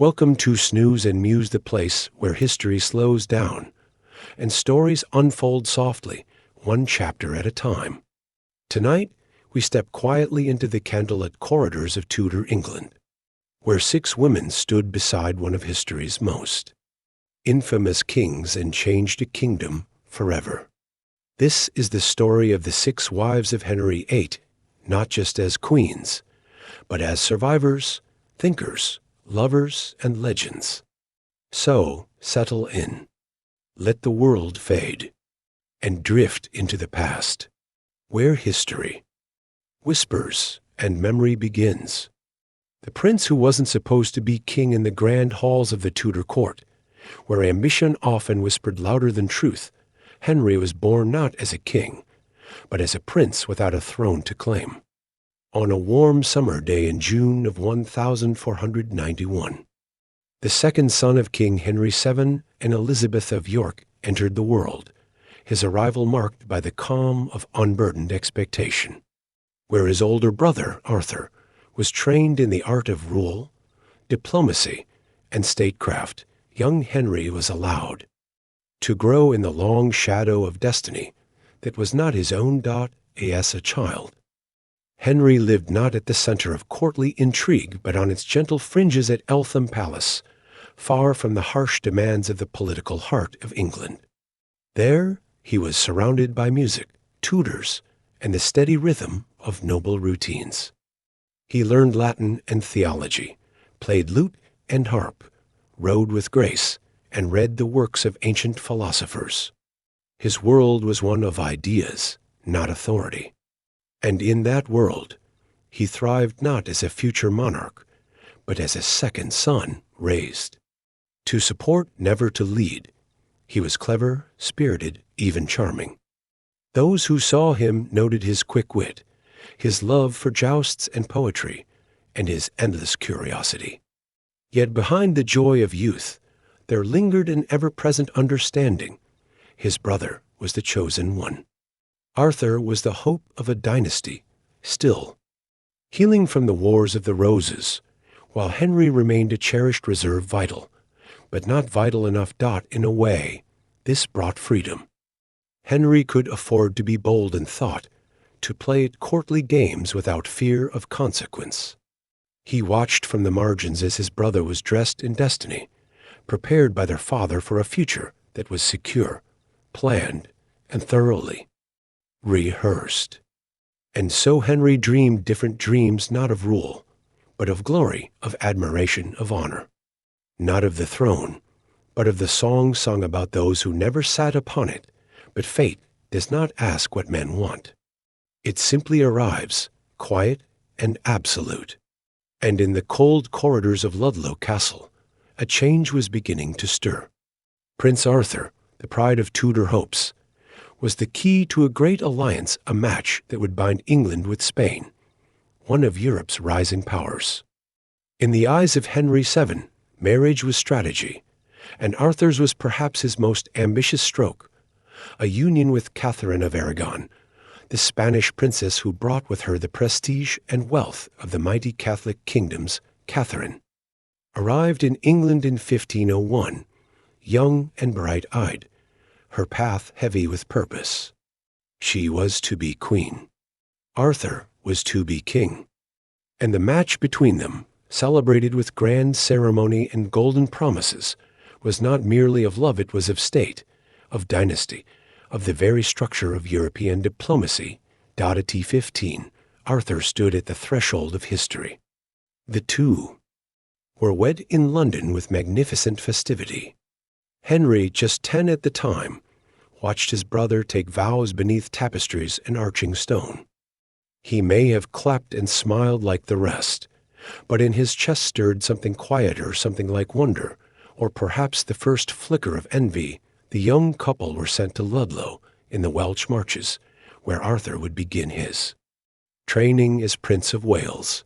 Welcome to Snooze and Muse, the place where history slows down and stories unfold softly, one chapter at a time. Tonight, we step quietly into the candlelit corridors of Tudor England, where 6 women stood beside one of history's most infamous kings and changed a kingdom forever. This is the story of the 6 wives of Henry VIII, not just as queens, but as survivors, thinkers, lovers, and legends. So, settle in. Let the world fade and drift into the past, where history whispers and memory begins. The prince who wasn't supposed to be king in the grand halls of the Tudor court, where ambition often whispered louder than truth, Henry was born not as a king, but as a prince without a throne to claim. On a warm summer day in June of 1491, the second son of King Henry VII and Elizabeth of York entered the world, his arrival marked by the calm of unburdened expectation. Where his older brother, Arthur, was trained in the art of rule, diplomacy, and statecraft, young Henry was allowed to grow in the long shadow of destiny that was not his own as a child. Henry lived not at the center of courtly intrigue, but on its gentle fringes at Eltham Palace, far from the harsh demands of the political heart of England. There he was surrounded by music, Tudors, and the steady rhythm of noble routines. He learned Latin and theology, played lute and harp, rode with grace, and read the works of ancient philosophers. His world was one of ideas, not authority. And in that world, he thrived not as a future monarch, but as a second son raised to support, never to lead. He was clever, spirited, even charming. Those who saw him noted his quick wit, his love for jousts and poetry, and his endless curiosity. Yet behind the joy of youth, there lingered an ever-present understanding. His brother was the chosen one. Arthur was the hope of a dynasty, still healing from the Wars of the Roses, while Henry remained a cherished reserve vital, but not vital enough. In a way, this brought freedom. Henry could afford to be bold in thought, to play at courtly games without fear of consequence. He watched from the margins as his brother was dressed in destiny, prepared by their father for a future that was secure, planned, and thoroughly rehearsed. And so Henry dreamed different dreams, not of rule, but of glory, of admiration, of honor. Not of the throne, but of the song sung about those who never sat upon it. But fate does not ask what men want. It simply arrives, quiet and absolute. And in the cold corridors of Ludlow Castle, a change was beginning to stir. Prince Arthur, the pride of Tudor hopes, was the key to a great alliance, a match that would bind England with Spain, one of Europe's rising powers. In the eyes of Henry VII, marriage was strategy, and Arthur's was perhaps his most ambitious stroke, a union with Catherine of Aragon, the Spanish princess who brought with her the prestige and wealth of the mighty Catholic kingdoms. Catherine arrived in England in 1501, young and bright-eyed, her path heavy with purpose. She was to be queen. Arthur was to be king. And the match between them, celebrated with grand ceremony and golden promises, was not merely of love, it was of state, of dynasty, of the very structure of European diplomacy. At T15, Arthur stood at the threshold of history. The two were wed in London with magnificent festivity. Henry, just 10 at the time, watched his brother take vows beneath tapestries and arching stone. He may have clapped and smiled like the rest, but in his chest stirred something quieter, something like wonder, or perhaps the first flicker of envy. The young couple were sent to Ludlow in the Welsh Marches, where Arthur would begin his training as Prince of Wales.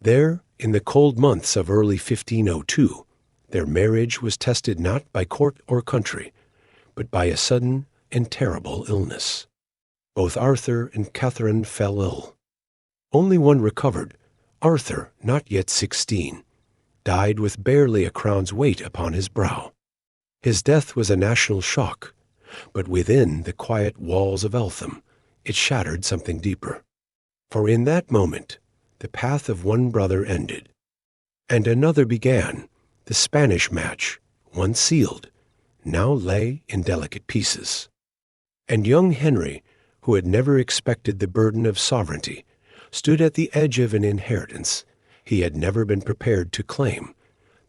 There, in the cold months of early 1502, their marriage was tested not by court or country, but by a sudden and terrible illness. Both Arthur and Catherine fell ill. Only one recovered, Arthur, not yet 16, died with barely a crown's weight upon his brow. His death was a national shock, but within the quiet walls of Eltham, it shattered something deeper. For in that moment, the path of one brother ended, and another began. The Spanish match, once sealed, now lay in delicate pieces. And young Henry, who had never expected the burden of sovereignty, stood at the edge of an inheritance he had never been prepared to claim.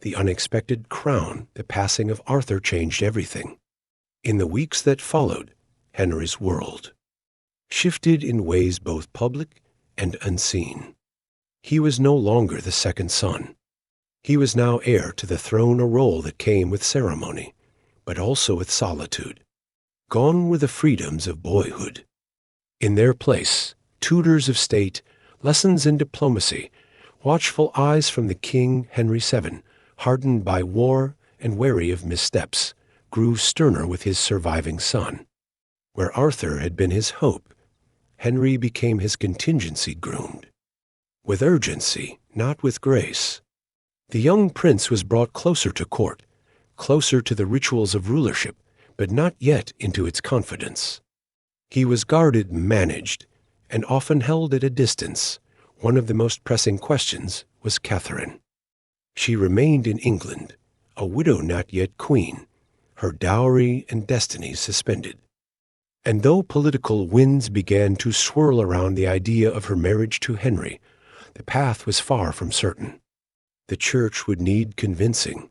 The unexpected crown, the passing of Arthur, changed everything. In the weeks that followed, Henry's world shifted in ways both public and unseen. He was no longer the second son. He was now heir to the throne, a role that came with ceremony, but also with solitude. Gone were the freedoms of boyhood. In their place, tutors of state, lessons in diplomacy, watchful eyes from the king Henry VII, hardened by war and wary of missteps, grew sterner with his surviving son. Where Arthur had been his hope, Henry became his contingency groomed. With urgency, not with grace. The young prince was brought closer to court, closer to the rituals of rulership, but not yet into its confidence. He was guarded, managed, and often held at a distance. One of the most pressing questions was Catherine. She remained in England, a widow not yet queen, her dowry and destiny suspended. And though political winds began to swirl around the idea of her marriage to Henry, the path was far from certain. The church would need convincing.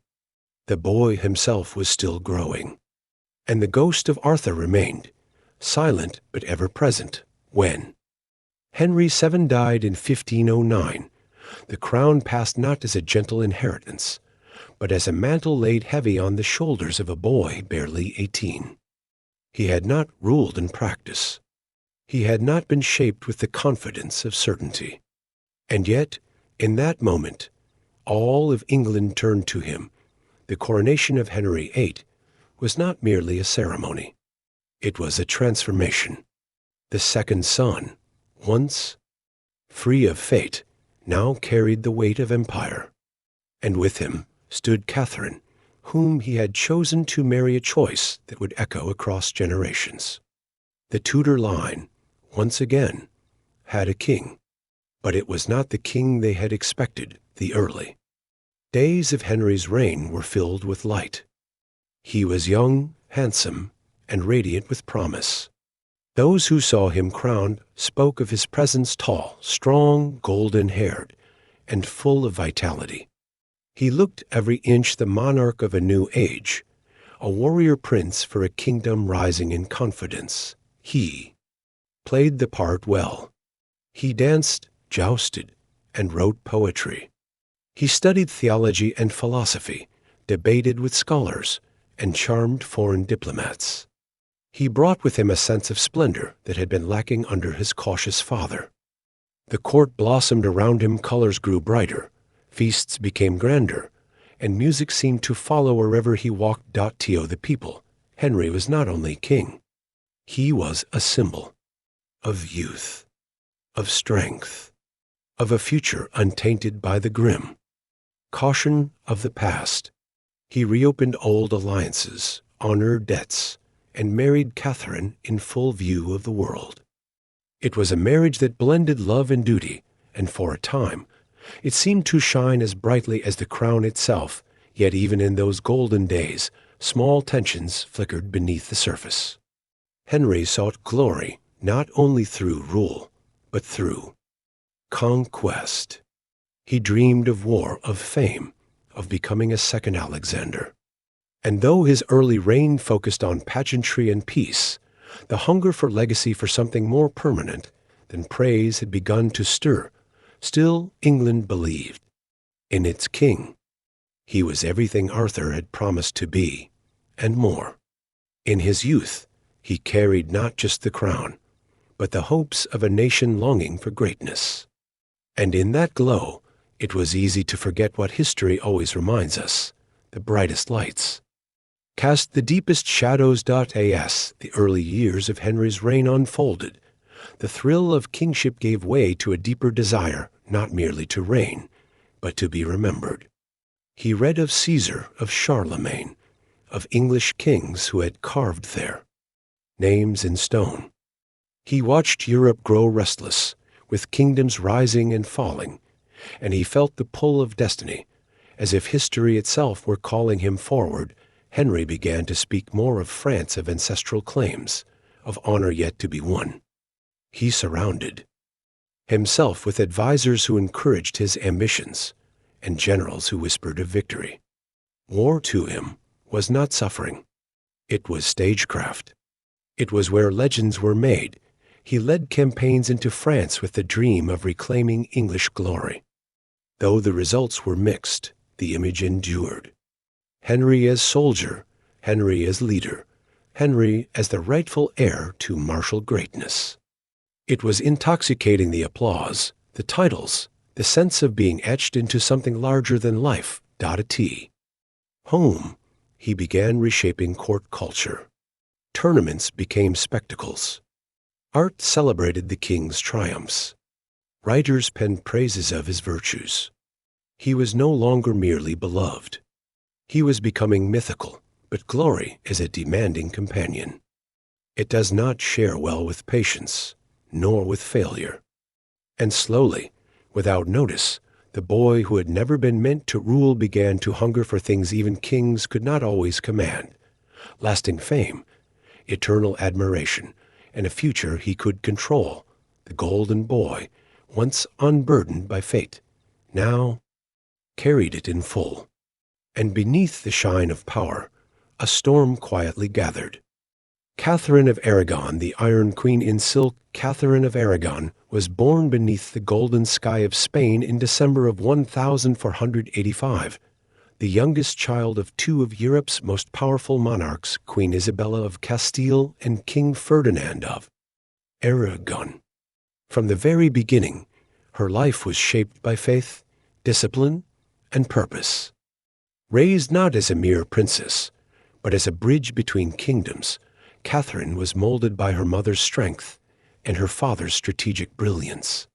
The boy himself was still growing. And the ghost of Arthur remained, silent but ever present, when Henry VII died in 1509. The crown passed not as a gentle inheritance, but as a mantle laid heavy on the shoulders of a boy barely 18. He had not ruled in practice. He had not been shaped with the confidence of certainty. And yet, in that moment, all of England turned to him. The coronation of Henry VIII was not merely a ceremony. It was a transformation. The second son, once free of fate, now carried the weight of empire. And with him stood Catherine, whom he had chosen to marry, a choice that would echo across generations. The Tudor line, once again, had a king, but it was not the king they had expected, the early. Days of Henry's reign were filled with light. He was young, handsome, and radiant with promise. Those who saw him crowned spoke of his presence tall, strong, golden-haired, and full of vitality. He looked every inch the monarch of a new age, a warrior prince for a kingdom rising in confidence. He played the part well. He danced, jousted, and wrote poetry. He studied theology and philosophy, debated with scholars, and charmed foreign diplomats. He brought with him a sense of splendor that had been lacking under his cautious father. The court blossomed around him, colors grew brighter, feasts became grander, and music seemed to follow wherever he walked. To the people, Henry was not only king, he was a symbol of youth, of strength, of a future untainted by the grim caution of the past. He reopened old alliances, honored debts, and married Catherine in full view of the world. It was a marriage that blended love and duty, and for a time, it seemed to shine as brightly as the crown itself, yet even in those golden days, small tensions flickered beneath the surface. Henry sought glory not only through rule, but through conquest. He dreamed of war, of fame, of becoming a second Alexander. And though his early reign focused on pageantry and peace, the hunger for legacy, for something more permanent than praise, had begun to stir. Still, England believed in its king. He was everything Arthur had promised to be, and more. In his youth, he carried not just the crown, but the hopes of a nation longing for greatness. And in that glow, it was easy to forget what history always reminds us: the brightest lights cast the deepest shadows. As the early years of Henry's reign unfolded, the thrill of kingship gave way to a deeper desire, not merely to reign, but to be remembered. He read of Caesar, of Charlemagne, of English kings who had carved there, names in stone. He watched Europe grow restless, with kingdoms rising and falling, and he felt the pull of destiny. As if history itself were calling him forward, Henry began to speak more of France, of ancestral claims, of honor yet to be won. He surrounded himself with advisers who encouraged his ambitions, and generals who whispered of victory. War to him was not suffering. It was stagecraft. It was where legends were made. He led campaigns into France with the dream of reclaiming English glory. Though the results were mixed, the image endured. Henry as soldier, Henry as leader, Henry as the rightful heir to martial greatness. It was intoxicating, the applause, the titles, the sense of being etched into something larger than life. Home, he began reshaping court culture. Tournaments became spectacles. Art celebrated the king's triumphs. Writers penned praises of his virtues. He was no longer merely beloved. He was becoming mythical, but glory is a demanding companion. It does not share well with patience, nor with failure. And slowly, without notice, the boy who had never been meant to rule began to hunger for things even kings could not always command: lasting fame, eternal admiration, and a future he could control. The golden boy, once unburdened by fate, now carried it in full. And beneath the shine of power, a storm quietly gathered. Catherine of Aragon, the Iron Queen in silk, Catherine of Aragon, was born beneath the golden sky of Spain in December of 1485, the youngest child of two of Europe's most powerful monarchs, Queen Isabella of Castile and King Ferdinand of Aragon. From the very beginning, her life was shaped by faith, discipline, and purpose. Raised not as a mere princess, but as a bridge between kingdoms, Catherine was molded by her mother's strength and her father's strategic brilliance.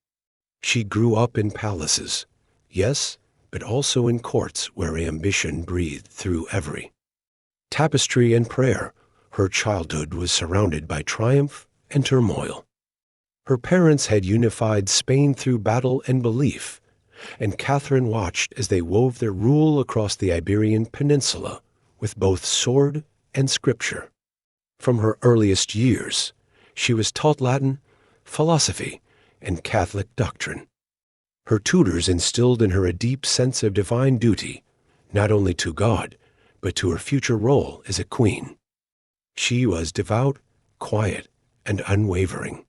She grew up in palaces, yes, but also in courts where ambition breathed through every tapestry and prayer. Her childhood was surrounded by triumph and turmoil. Her parents had unified Spain through battle and belief, and Catherine watched as they wove their rule across the Iberian Peninsula with both sword and scripture. From her earliest years, she was taught Latin, philosophy, and Catholic doctrine. Her tutors instilled in her a deep sense of divine duty, not only to God, but to her future role as a queen. She was devout, quiet, and unwavering.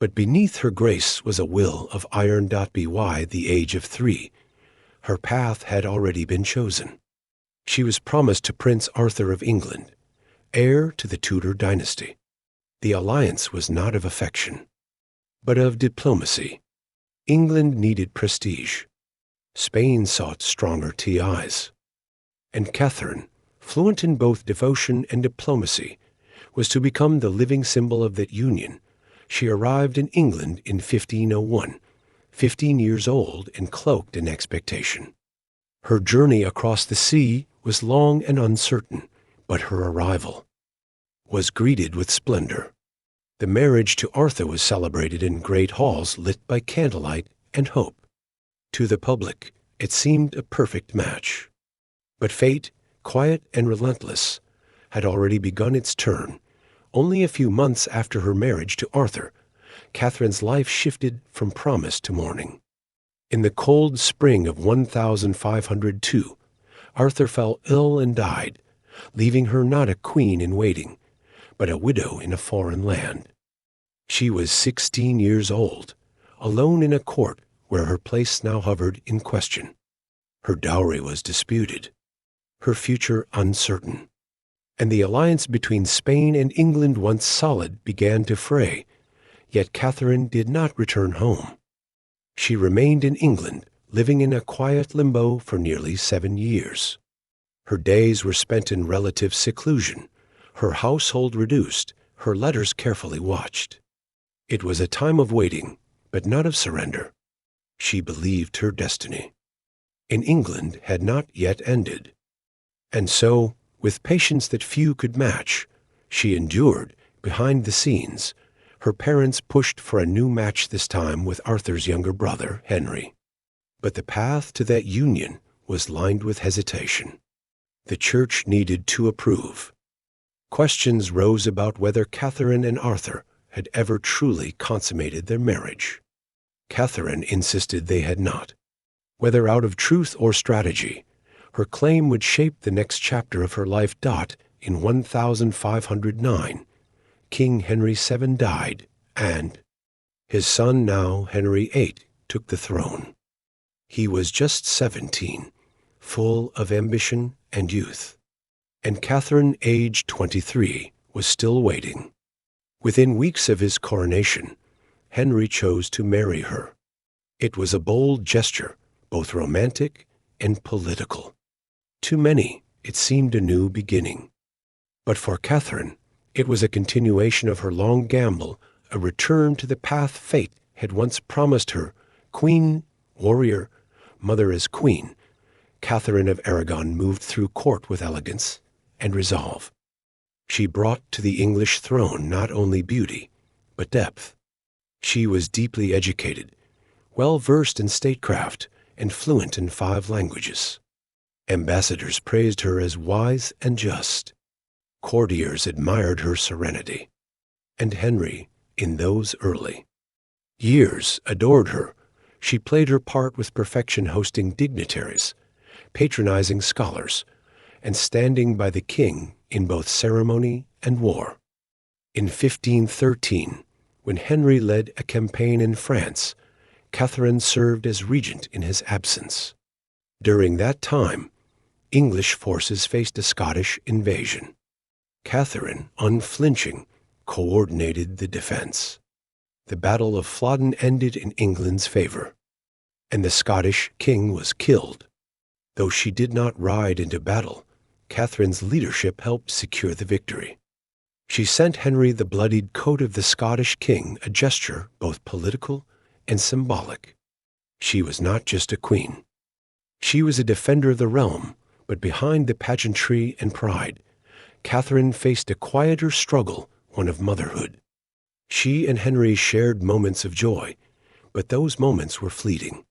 But beneath her grace was a will of iron. By the age of 3, her path had already been chosen. She was promised to Prince Arthur of England, heir to the Tudor dynasty. The alliance was not of affection, but of diplomacy. England needed prestige. Spain sought stronger ties. And Catherine, fluent in both devotion and diplomacy, was to become the living symbol of that union. She arrived in England in 1501, 15 years old and cloaked in expectation. Her journey across the sea was long and uncertain, but her arrival was greeted with splendor. The marriage to Arthur was celebrated in great halls lit by candlelight and hope. To the public, it seemed a perfect match. But fate, quiet and relentless, had already begun its turn. Only a few months after her marriage to Arthur, Catherine's life shifted from promise to mourning. In the cold spring of 1502, Arthur fell ill and died, leaving her not a queen in waiting, but a widow in a foreign land. She was 16 years old, alone in a court where her place now hovered in question. Her dowry was disputed, her future uncertain, and the alliance between Spain and England, once solid, began to fray. Yet Catherine did not return home. She remained in England, living in a quiet limbo for nearly 7 years. Her days were spent in relative seclusion, her household reduced, her letters carefully watched. It was a time of waiting, but not of surrender. She believed her destiny. in England had not yet ended. And so, with patience that few could match, she endured, behind the scenes. Her parents pushed for a new match, this time with Arthur's younger brother, Henry. But the path to that union was lined with hesitation. The church needed to approve. Questions rose about whether Catherine and Arthur had ever truly consummated their marriage. Catherine insisted they had not. Whether out of truth or strategy, her claim would shape the next chapter of her life. In 1509, King Henry VII died, and his son, now Henry VIII, took the throne. He was just 17, full of ambition and youth, and Catherine, aged 23, was still waiting. Within weeks of his coronation, Henry chose to marry her. It was a bold gesture, both romantic and political. To many, it seemed a new beginning. But for Catherine, it was a continuation of her long gamble, a return to the path fate had once promised her. Queen, warrior, mother as queen, Catherine of Aragon moved through court with elegance and resolve. She brought to the English throne not only beauty, but depth. She was deeply educated, well-versed in statecraft, and fluent in 5 languages. Ambassadors praised her as wise and just. Courtiers admired her serenity. And Henry, in those early years, adored her. She played her part with perfection, hosting dignitaries, patronizing scholars, and standing by the king in both ceremony and war. In 1513, when Henry led a campaign in France, Catherine served as regent in his absence. During that time, English forces faced a Scottish invasion. Catherine, unflinching, coordinated the defense. The Battle of Flodden ended in England's favor, and the Scottish king was killed. Though she did not ride into battle, Catherine's leadership helped secure the victory. She sent Henry the bloodied coat of the Scottish king, a gesture both political and symbolic. She was not just a queen. She was a defender of the realm, but behind the pageantry and pride, Catherine faced a quieter struggle, one of motherhood. She and Henry shared moments of joy, but those moments were fleeting.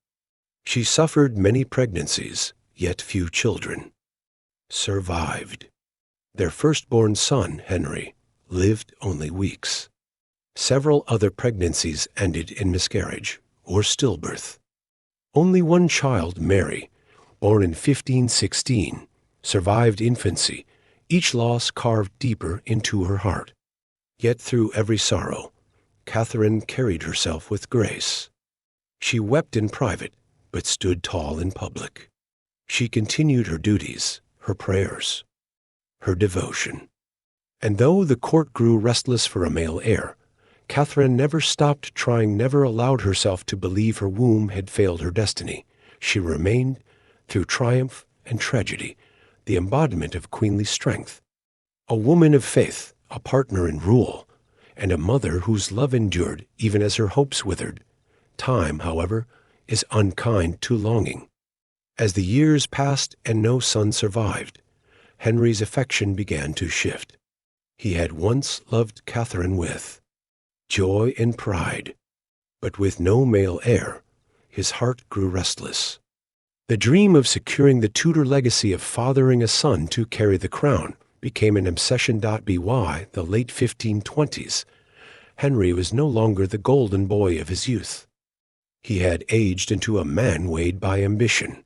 She suffered many pregnancies, yet few children survived. Their firstborn son, Henry, lived only weeks. Several other pregnancies ended in miscarriage or stillbirth. Only one child, Mary, born in 1516, survived infancy, each loss carved deeper into her heart. Yet through every sorrow, Catherine carried herself with grace. She wept in private, but stood tall in public. She continued her duties, her prayers, her devotion. And though the court grew restless for a male heir, Catherine never stopped trying, never allowed herself to believe her womb had failed her destiny. She remained, through triumph and tragedy, the embodiment of queenly strength. A woman of faith, a partner in rule, and a mother whose love endured even as her hopes withered. Time, however, is unkind to longing. As the years passed and no son survived, Henry's affection began to shift. He had once loved Catherine with joy and pride, but with no male heir, his heart grew restless. The dream of securing the Tudor legacy of fathering a son to carry the crown became an obsession. By the late 1520s, Henry was no longer the golden boy of his youth. He had aged into a man weighed by ambition.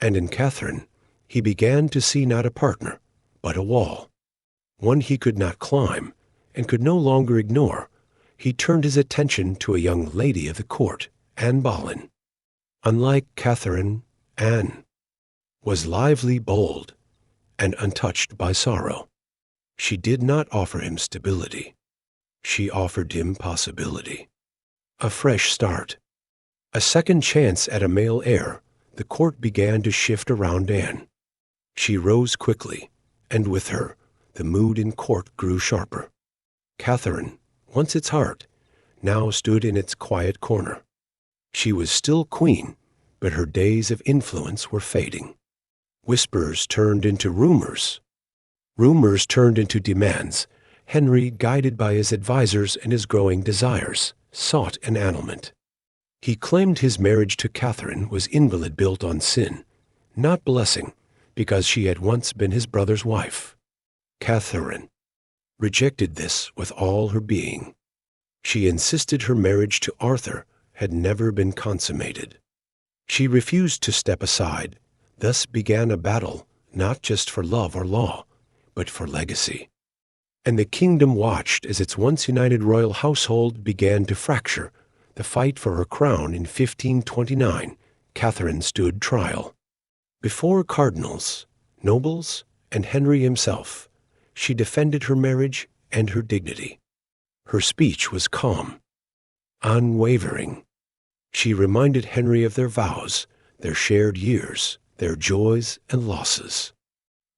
And in Catherine, he began to see not a partner, but a wall, one he could not climb and could no longer ignore. He turned his attention to a young lady of the court, Anne Boleyn. Unlike Catherine, Anne was lively, bold, and untouched by sorrow. She did not offer him stability. She offered him possibility. A fresh start. A second chance at a male heir. The court began to shift around Anne. She rose quickly, and with her, the mood in court grew sharper. Catherine, once its heart, now stood in its quiet corner. She was still queen, but her days of influence were fading. Whispers turned into rumors. Rumors turned into demands. Henry, guided by his advisers and his growing desires, sought an annulment. He claimed his marriage to Catherine was invalid, built on sin, not blessing, because she had once been his brother's wife. Catherine rejected this with all her being. She insisted her marriage to Arthur had never been consummated. She refused to step aside. Thus began a battle, not just for love or law, but for legacy. And the kingdom watched as its once united royal household began to fracture. The fight for her crown in 1529, Catherine stood trial. Before cardinals, nobles, and Henry himself, she defended her marriage and her dignity. Her speech was calm, unwavering. She reminded Henry of their vows, their shared years, their joys and losses.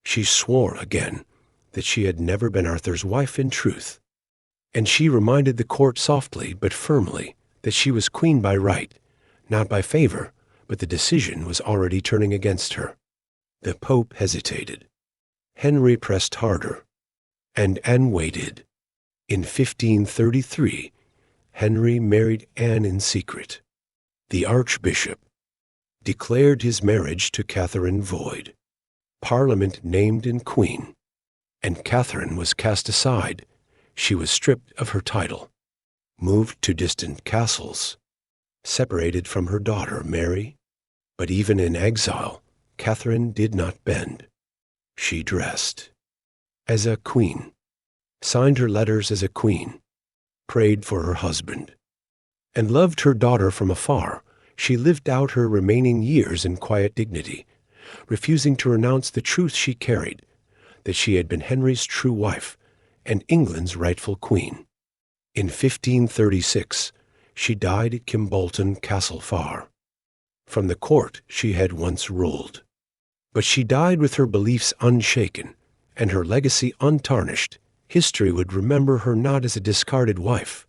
She swore again that she had never been Arthur's wife in truth. And she reminded the court softly but firmly that she was queen by right, not by favor, but the decision was already turning against her. The Pope hesitated. Henry pressed harder, and Anne waited. In 1533, Henry married Anne in secret. The Archbishop declared his marriage to Catherine void. Parliament named him queen, and Catherine was cast aside. She was stripped of her title, moved to distant castles, separated from her daughter Mary. But even in exile, Catherine did not bend. She dressed as a queen, signed her letters as a queen, prayed for her husband, and loved her daughter from afar. She lived out her remaining years in quiet dignity, refusing to renounce the truth she carried, that she had been Henry's true wife and England's rightful queen. In 1536, she died at Kimbolton Castle Far. From the court she had once ruled. But she died with her beliefs unshaken and her legacy untarnished. History would remember her not as a discarded wife,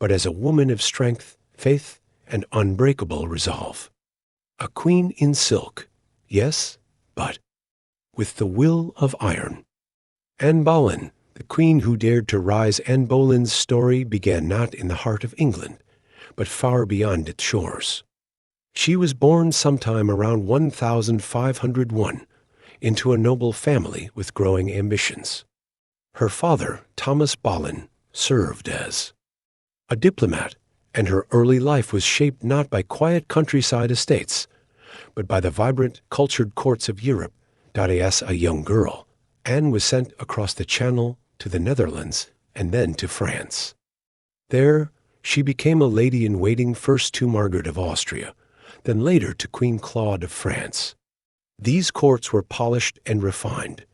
but as a woman of strength, faith, and unbreakable resolve. A queen in silk, yes, but with the will of iron. Anne Boleyn, the queen who dared to rise. Anne Boleyn's story began not in the heart of England, but far beyond its shores. She was born sometime around 1501 into a noble family with growing ambitions. Her father, Thomas Boleyn, served as a diplomat, and her early life was shaped not by quiet countryside estates, but by the vibrant, cultured courts of Europe. As a young girl, Anne was sent across the Channel to the Netherlands and then to France. There, she became a lady-in-waiting, first to Margaret of Austria, then later to Queen Claude of France. These courts were polished and refined,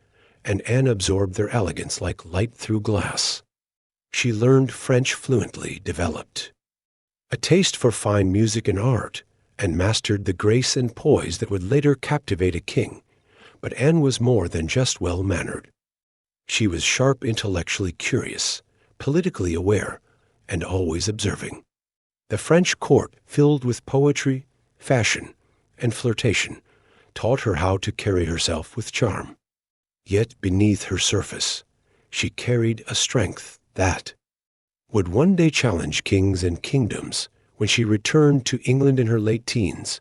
and Anne absorbed their elegance like light through glass. She learned French fluently, developed a taste for fine music and art, and mastered the grace and poise that would later captivate a king. But Anne was more than just well-mannered. She was sharp, intellectually curious, politically aware, and always observing. The French court, filled with poetry, fashion, and flirtation, taught her how to carry herself with charm. Yet beneath her surface, she carried a strength that would one day challenge kings and kingdoms. When she returned to England in her late teens,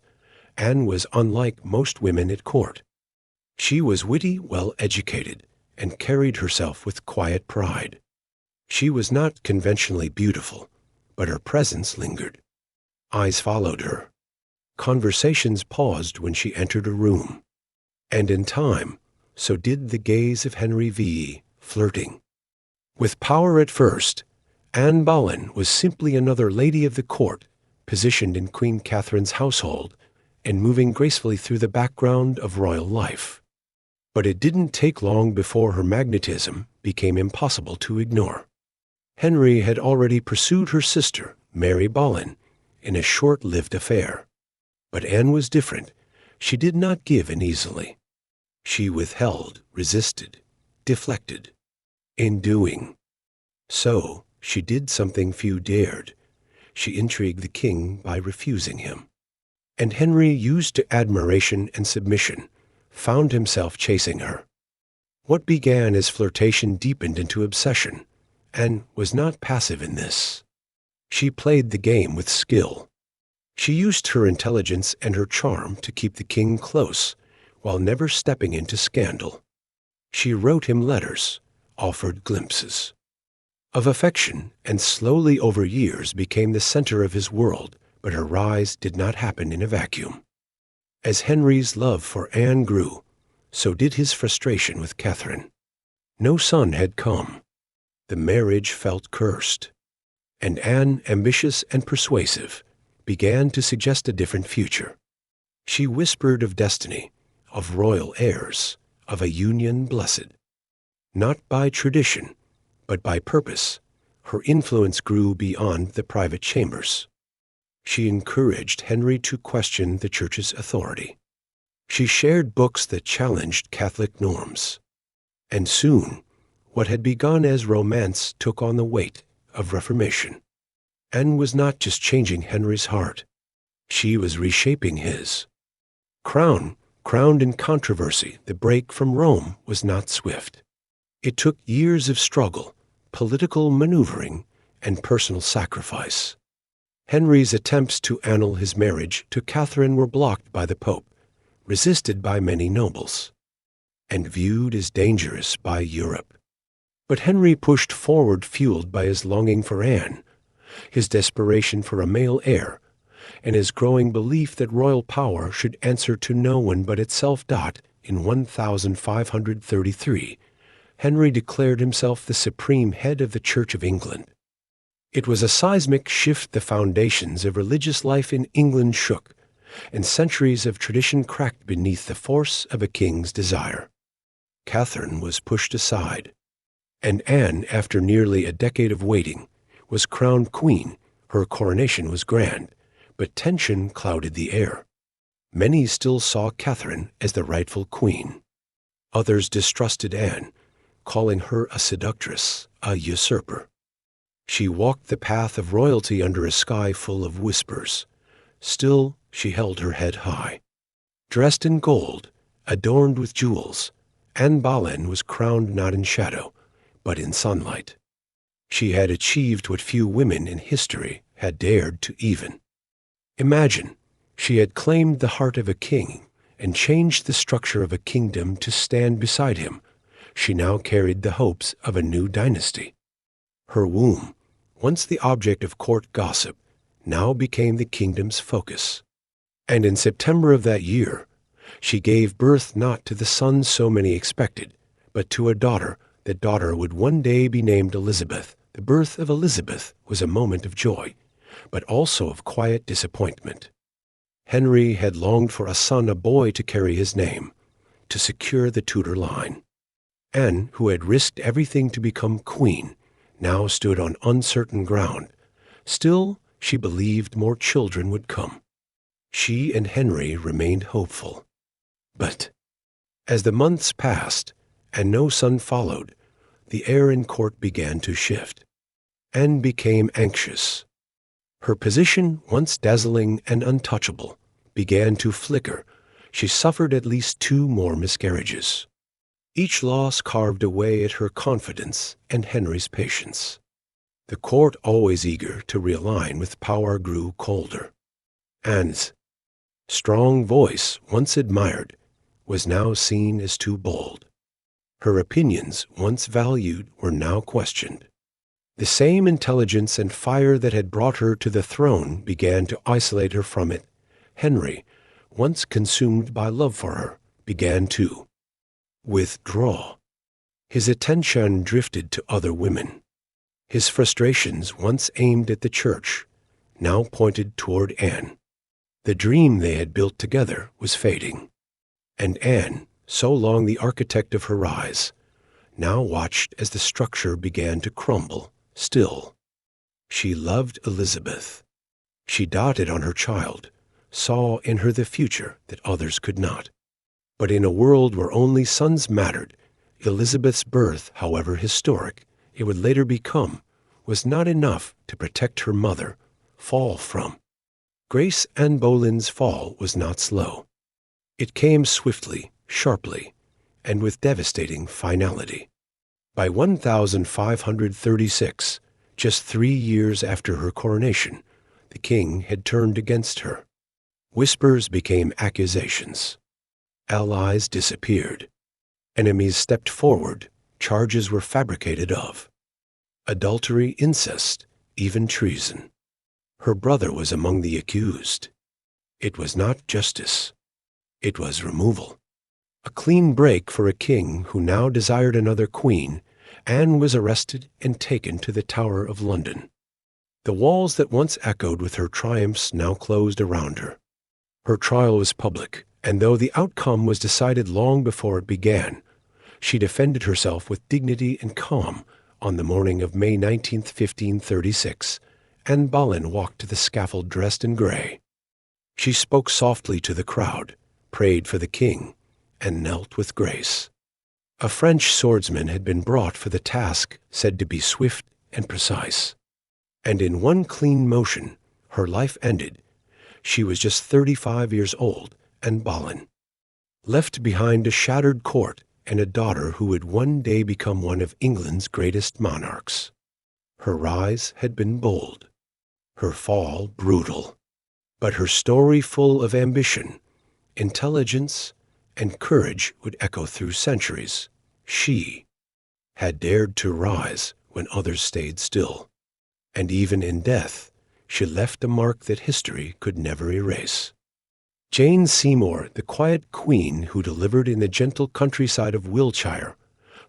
Anne was unlike most women at court. She was witty, well-educated, and carried herself with quiet pride. She was not conventionally beautiful, but her presence lingered. Eyes followed her. Conversations paused when she entered a room. And in time, so did the gaze of Henry VIII, flirting. With power at first, Anne Boleyn was simply another lady of the court, positioned in Queen Catherine's household and moving gracefully through the background of royal life. But it didn't take long before her magnetism became impossible to ignore. Henry had already pursued her sister, Mary Boleyn, in a short-lived affair. But Anne was different. She did not give in easily. She withheld, resisted, deflected. In doing so, she did something few dared. She intrigued the king by refusing him. and Henry, used to admiration and submission, found himself chasing her. What began as flirtation deepened into obsession, and was not passive in this. She played the game with skill. She used her intelligence and her charm to keep the king close, while never stepping into scandal. She wrote him letters, offered glimpses of affection, and slowly over years became the center of his world, but her rise did not happen in a vacuum. As Henry's love for Anne grew, so did his frustration with Catherine. No son had come. The marriage felt cursed, and Anne, ambitious and persuasive, began to suggest a different future. She whispered of destiny, of royal heirs, of a union blessed. Not by tradition, but by purpose, her influence grew beyond the private chambers. She encouraged Henry to question the Church's authority. She shared books that challenged Catholic norms. And soon, what had begun as romance took on the weight of Reformation. Anne was not just changing Henry's heart. She was reshaping his. Crowned in controversy, the break from Rome was not swift. It took years of struggle, political maneuvering, and personal sacrifice. Henry's attempts to annul his marriage to Catherine were blocked by the Pope, resisted by many nobles, and viewed as dangerous by Europe. But Henry pushed forward, fueled by his longing for Anne, his desperation for a male heir, and his growing belief that royal power should answer to no one but itself. In 1533, Henry declared himself the supreme head of the Church of England. It was a seismic shift. The foundations of religious life in England shook, and centuries of tradition cracked beneath the force of a king's desire. Catherine was pushed aside, and Anne, after nearly a decade of waiting, was crowned queen. Her coronation was grand, but tension clouded the air. Many still saw Catherine as the rightful queen. Others distrusted Anne, calling her a seductress, a usurper. She walked the path of royalty under a sky full of whispers. Still, she held her head high. Dressed in gold, adorned with jewels, Anne Boleyn was crowned not in shadow, but in sunlight. She had achieved what few women in history had dared to even imagine. She had claimed the heart of a king and changed the structure of a kingdom to stand beside him. She now carried the hopes of a new dynasty. Her womb, once the object of court gossip, now became the kingdom's focus. And in September of that year, she gave birth not to the son so many expected, but to a daughter. The daughter would one day be named Elizabeth. The birth of Elizabeth was a moment of joy, but also of quiet disappointment. Henry had longed for a son, a boy to carry his name, to secure the Tudor line. Anne, who had risked everything to become queen, now stood on uncertain ground. Still, she believed more children would come. She and Henry remained hopeful. But as the months passed and no son followed, the air in court began to shift. Anne became anxious. Her position, once dazzling and untouchable, began to flicker. She suffered at least 2 more miscarriages. Each loss carved away at her confidence and Henry's patience. The court, always eager to realign with power, grew colder. Anne's strong voice, once admired, was now seen as too bold. Her opinions, once valued, were now questioned. The same intelligence and fire that had brought her to the throne began to isolate her from it. Henry, once consumed by love for her, began to withdraw. His attention drifted to other women. His frustrations, once aimed at the Church, now pointed toward Anne. The dream they had built together was fading, and Anne, so long the architect of her rise, now watched as the structure began to crumble. Still, she loved Elizabeth. She doted on her child, saw in her the future that others could not. But in a world where only sons mattered, Elizabeth's birth, however historic it would later become, was not enough to protect her mother, fall from. Grace Anne Boleyn's fall was not slow. It came swiftly, sharply, and with devastating finality. By 1536, just 3 years after her coronation, the king had turned against her. Whispers became accusations. Allies disappeared. Enemies stepped forward. Charges were fabricated of adultery, incest, even treason. Her brother was among the accused. It was not justice. It was removal. A clean break for a king who now desired another queen. Anne was arrested and taken to the Tower of London. The walls that once echoed with her triumphs now closed around her. Her trial was public, and though the outcome was decided long before it began, she defended herself with dignity and calm. On the morning of May 19, 1536, Anne Boleyn walked to the scaffold dressed in gray. She spoke softly to the crowd, prayed for the king, and knelt with grace. A French swordsman had been brought for the task, said to be swift and precise. And in one clean motion, her life ended. She was just 35 years old, Anne Boleyn. Left behind a shattered court and a daughter who would one day become one of England's greatest monarchs. Her rise had been bold, her fall brutal, but her story full of ambition, intelligence, and courage would echo through centuries. She had dared to rise when others stayed still, and even in death, she left a mark that history could never erase. Jane Seymour, the quiet queen who delivered in the gentle countryside of Wiltshire,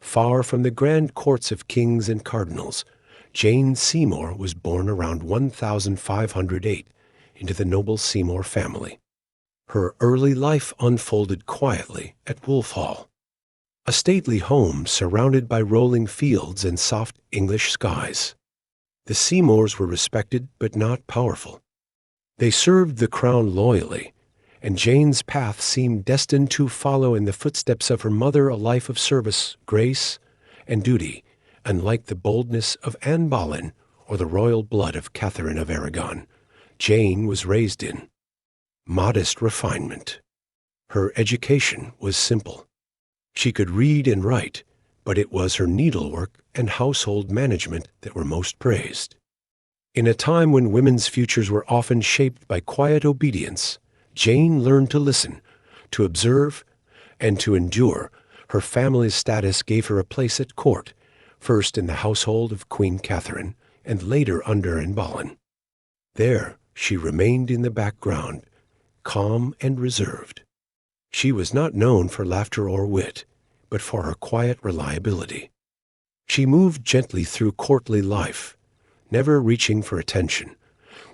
far from the grand courts of kings and cardinals, Jane Seymour was born around 1508 into the noble Seymour family. Her early life unfolded quietly at Wolf Hall, a stately home surrounded by rolling fields and soft English skies. The Seymours were respected but not powerful. They served the crown loyally, and Jane's path seemed destined to follow in the footsteps of her mother, a life of service, grace, and duty, unlike the boldness of Anne Boleyn or the royal blood of Catherine of Aragon. Jane was raised in modest refinement. Her education was simple. She could read and write, but it was her needlework and household management that were most praised. In a time when women's futures were often shaped by quiet obedience, Jane learned to listen, to observe, and to endure. Her family's status gave her a place at court, first in the household of Queen Catherine, and later under Anne Boleyn. There she remained in the background, calm and reserved. She was not known for laughter or wit, but for her quiet reliability. She moved gently through courtly life, never reaching for attention,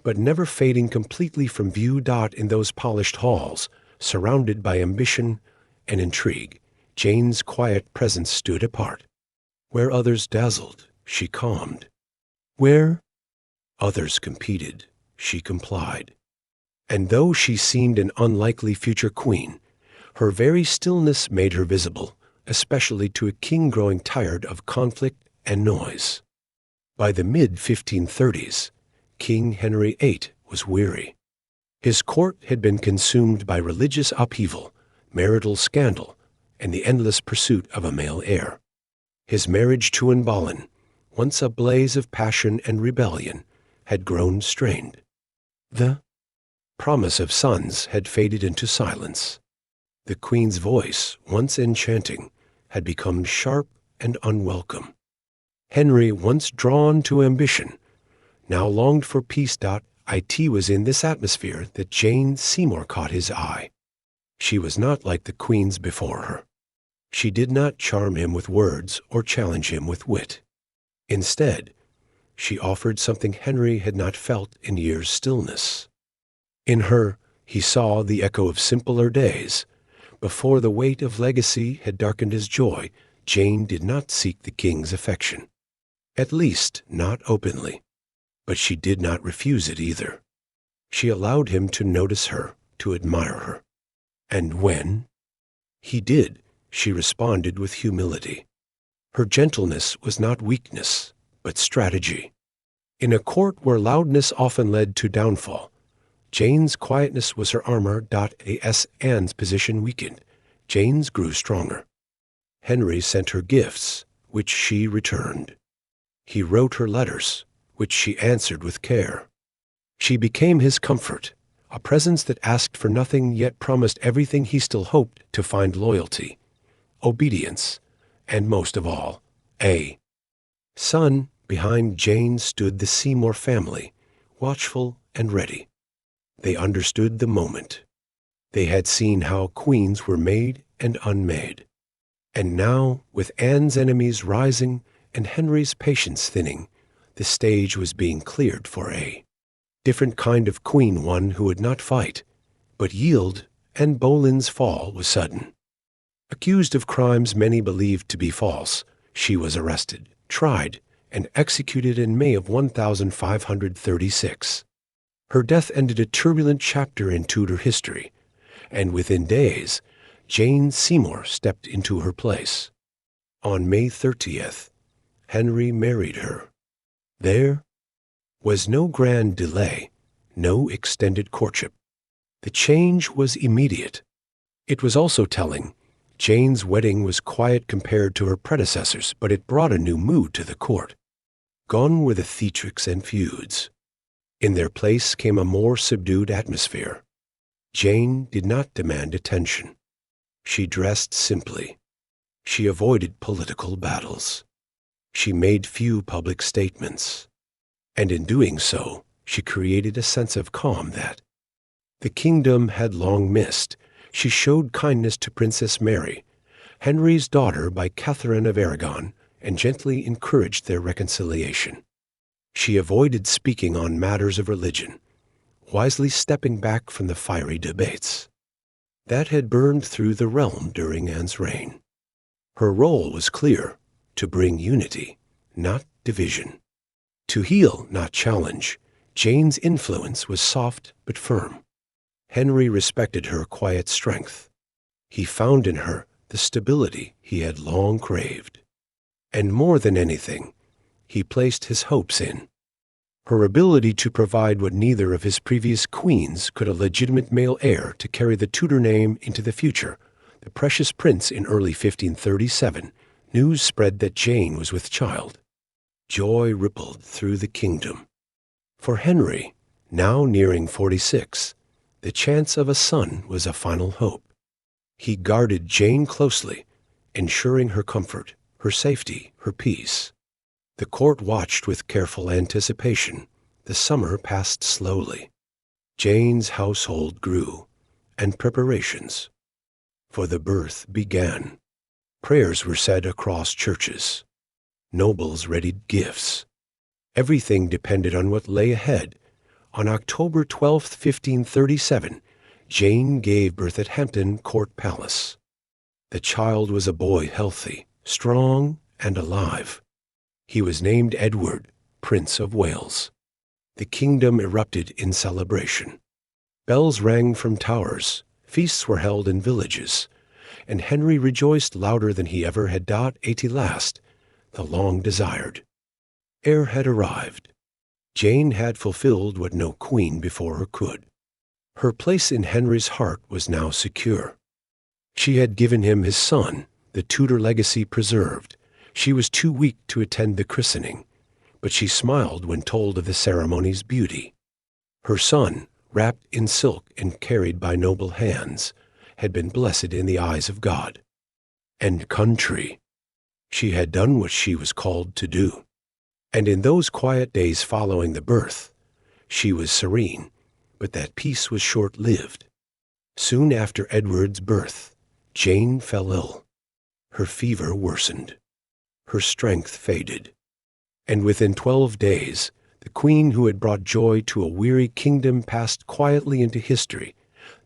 but never fading completely from view. In those polished halls, surrounded by ambition and intrigue, Jane's quiet presence stood apart. Where others dazzled, she calmed. Where others competed, she complied. And though she seemed an unlikely future queen, her very stillness made her visible, especially to a king growing tired of conflict and noise. By the mid-1530s, King Henry VIII was weary. His court had been consumed by religious upheaval, marital scandal, and the endless pursuit of a male heir. His marriage to Anne Boleyn, once a blaze of passion and rebellion, had grown strained. The promise of sons had faded into silence. The queen's voice, once enchanting, had become sharp and unwelcome. Henry, once drawn to ambition, now longed for peace. It was in this atmosphere that Jane Seymour caught his eye. She was not like the queens before her. She did not charm him with words or challenge him with wit. Instead, she offered something Henry had not felt in years' stillness. In her, he saw the echo of simpler days. Before the weight of legacy had darkened his joy, Jane did not seek the king's affection. At least, not openly. But she did not refuse it either. She allowed him to notice her, to admire her. And when he did, she responded with humility. Her gentleness was not weakness, but strategy. In a court where loudness often led to downfall, Jane's quietness was her armor. As Anne's position weakened, Jane's grew stronger. Henry sent her gifts, which she returned. He wrote her letters, which she answered with care. She became his comfort, a presence that asked for nothing yet promised everything. He still hoped to find loyalty, obedience, and most of all, a son. Behind Jane stood the Seymour family, watchful and ready. They understood the moment. They had seen how queens were made and unmade. And now, with Anne's enemies rising and Henry's patience thinning, the stage was being cleared for a different kind of queen, one who would not fight, but yield, and Boleyn's fall was sudden. Accused of crimes many believed to be false, she was arrested, tried, and executed in May of 1536. Her death ended a turbulent chapter in Tudor history, and within days, Jane Seymour stepped into her place. On May 30th, Henry married her. There was no grand delay, no extended courtship. The change was immediate. It was also telling. Jane's wedding was quiet compared to her predecessors, but it brought a new mood to the court. Gone were the theatrics and feuds. In their place came a more subdued atmosphere. Jane did not demand attention. She dressed simply. She avoided political battles. She made few public statements. And in doing so, she created a sense of calm that the kingdom had long missed. She showed kindness to Princess Mary, Henry's daughter, by Catherine of Aragon, and gently encouraged their reconciliation. She avoided speaking on matters of religion, wisely stepping back from the fiery debates that had burned through the realm during Anne's reign. Her role was clear: to bring unity, not division. To heal, not challenge. Jane's influence was soft but firm. Henry respected her quiet strength. He found in her the stability he had long craved. And more than anything, he placed his hopes in her ability to provide what neither of his previous queens could: a legitimate male heir to carry the Tudor name into the future. The precious prince. In early 1537, news spread that Jane was with child. Joy rippled through the kingdom. For Henry, now nearing 46, the chance of a son was a final hope. He guarded Jane closely, ensuring her comfort, her safety, her peace. The court watched with careful anticipation. The summer passed slowly. Jane's household grew, and preparations for the birth began. Prayers were said across churches. Nobles readied gifts. Everything depended on what lay ahead. On October 12, 1537, Jane gave birth at Hampton Court Palace. The child was a boy, healthy, strong, and alive. He was named Edward, Prince of Wales. The kingdom erupted in celebration. Bells rang from towers, feasts were held in villages, and Henry rejoiced louder than he ever had. At last, the long-desired heir had arrived. Jane had fulfilled what no queen before her could. Her place in Henry's heart was now secure. She had given him his son, the Tudor legacy preserved. She was too weak to attend the christening, but she smiled when told of the ceremony's beauty. Her son, wrapped in silk and carried by noble hands, had been blessed in the eyes of God and country. She had done what she was called to do. And in those quiet days following the birth, she was serene, but that peace was short-lived. Soon after Edward's birth, Jane fell ill. Her fever worsened. Her strength faded. And within 12 days, the queen who had brought joy to a weary kingdom passed quietly into history.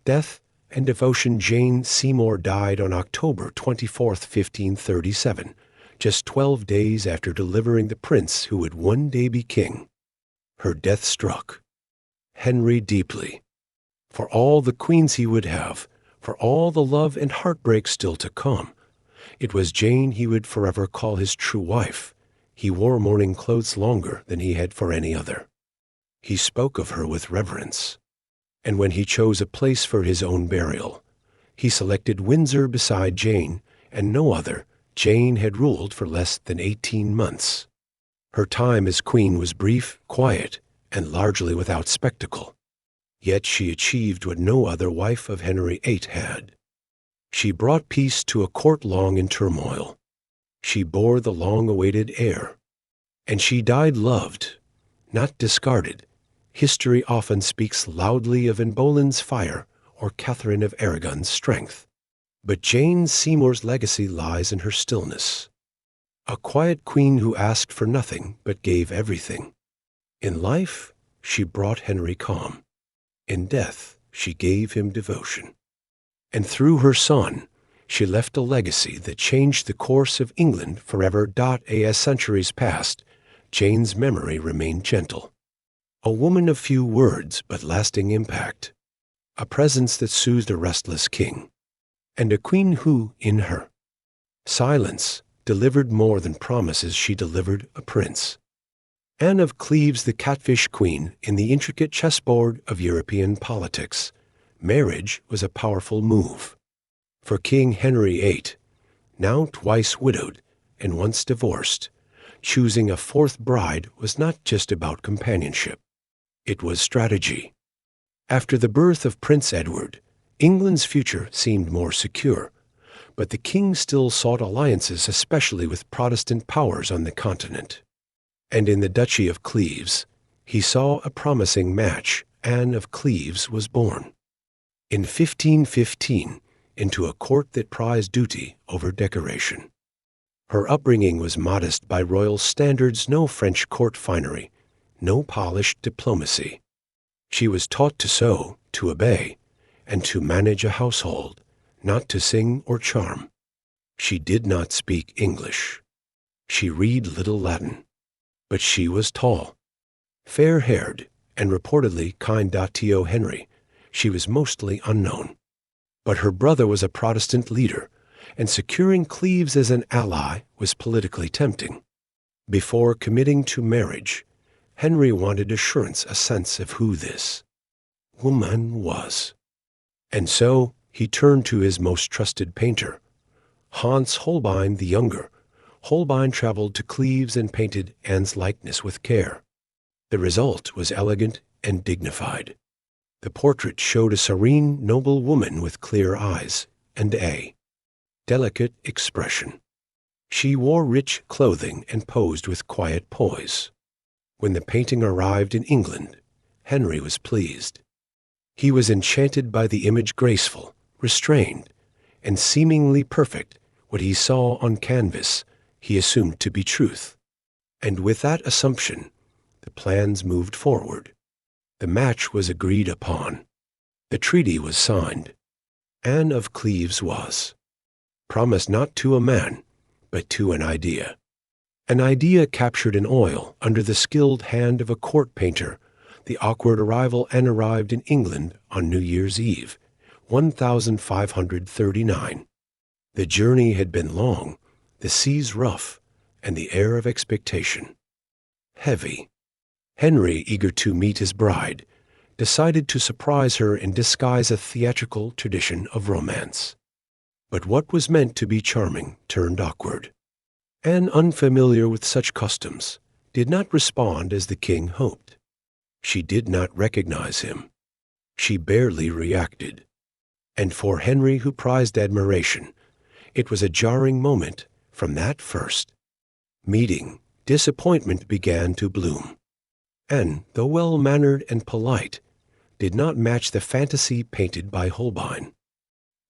Death and devotion. Jane Seymour died on October 24, 1537, just 12 days after delivering the prince who would one day be king. Her death struck Henry deeply. For all the queens he would have, for all the love and heartbreak still to come, it was Jane he would forever call his true wife. He wore mourning clothes longer than he had for any other. He spoke of her with reverence. And when he chose a place for his own burial, he selected Windsor beside Jane, and no other. Jane had ruled for less than 18 months. Her time as queen was brief, quiet, and largely without spectacle. Yet she achieved what no other wife of Henry VIII had. She brought peace to a court long in turmoil. She bore the long-awaited heir. And she died loved, not discarded. History often speaks loudly of Anne Boleyn's fire or Catherine of Aragon's strength. But Jane Seymour's legacy lies in her stillness. A quiet queen who asked for nothing but gave everything. In life, she brought Henry calm. In death, she gave him devotion. And through her son, she left a legacy that changed the course of England forever. As centuries passed, Jane's memory remained gentle. A woman of few words but lasting impact. A presence that soothed a restless king. And a queen who, in her silence, delivered more than promises. She delivered a prince. Anne of Cleves, the catfish queen, in the intricate chessboard of European politics. Marriage was a powerful move. For King Henry VIII, now twice widowed and once divorced, choosing a fourth bride was not just about companionship. It was strategy. After the birth of Prince Edward, England's future seemed more secure, but the king still sought alliances, especially with Protestant powers on the continent. And in the Duchy of Cleves, he saw a promising match. Anne of Cleves was born. In 1515, into a court that prized duty over decoration. Her upbringing was modest by royal standards, no French court finery, no polished diplomacy. She was taught to sew, to obey, and to manage a household, not to sing or charm. She did not speak English. She read little Latin. But she was tall, fair-haired, and reportedly kind. To Henry, she was mostly unknown. But her brother was a Protestant leader, and securing Cleves as an ally was politically tempting. Before committing to marriage, Henry wanted assurance, a sense of who this woman was. And so he turned to his most trusted painter, Hans Holbein the Younger. Holbein traveled to Cleves and painted Anne's likeness with care. The result was elegant and dignified. The portrait showed a serene, noble woman with clear eyes and a delicate expression. She wore rich clothing and posed with quiet poise. When the painting arrived in England, Henry was pleased. He was enchanted by the image, graceful, restrained, and seemingly perfect. What he saw on canvas, he assumed to be truth. And with that assumption, the plans moved forward. The match was agreed upon. The treaty was signed. Anne of Cleves was promised not to a man, but to an idea. An idea captured in oil under the skilled hand of a court painter. The awkward arrival. Anne arrived in England on New Year's Eve, 1539. The journey had been long, the seas rough, and the air of expectation heavy. Henry, eager to meet his bride, decided to surprise her and disguise a theatrical tradition of romance. But what was meant to be charming turned awkward. Anne, unfamiliar with such customs, did not respond as the king hoped. She did not recognize him. She barely reacted. And for Henry, who prized admiration, it was a jarring moment from that first meeting. Disappointment began to bloom. Anne, though well-mannered and polite, did not match the fantasy painted by Holbein.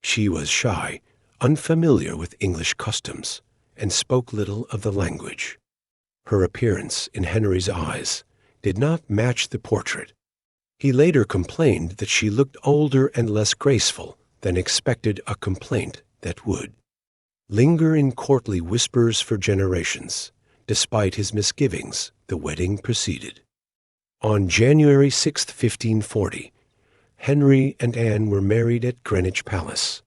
She was shy, unfamiliar with English customs, and spoke little of the language. Her appearance, in Henry's eyes, did not match the portrait. He later complained that she looked older and less graceful than expected, a complaint that would linger in courtly whispers for generations. Despite his misgivings, the wedding proceeded. On January 6, 1540, Henry and Anne were married at Greenwich Palace.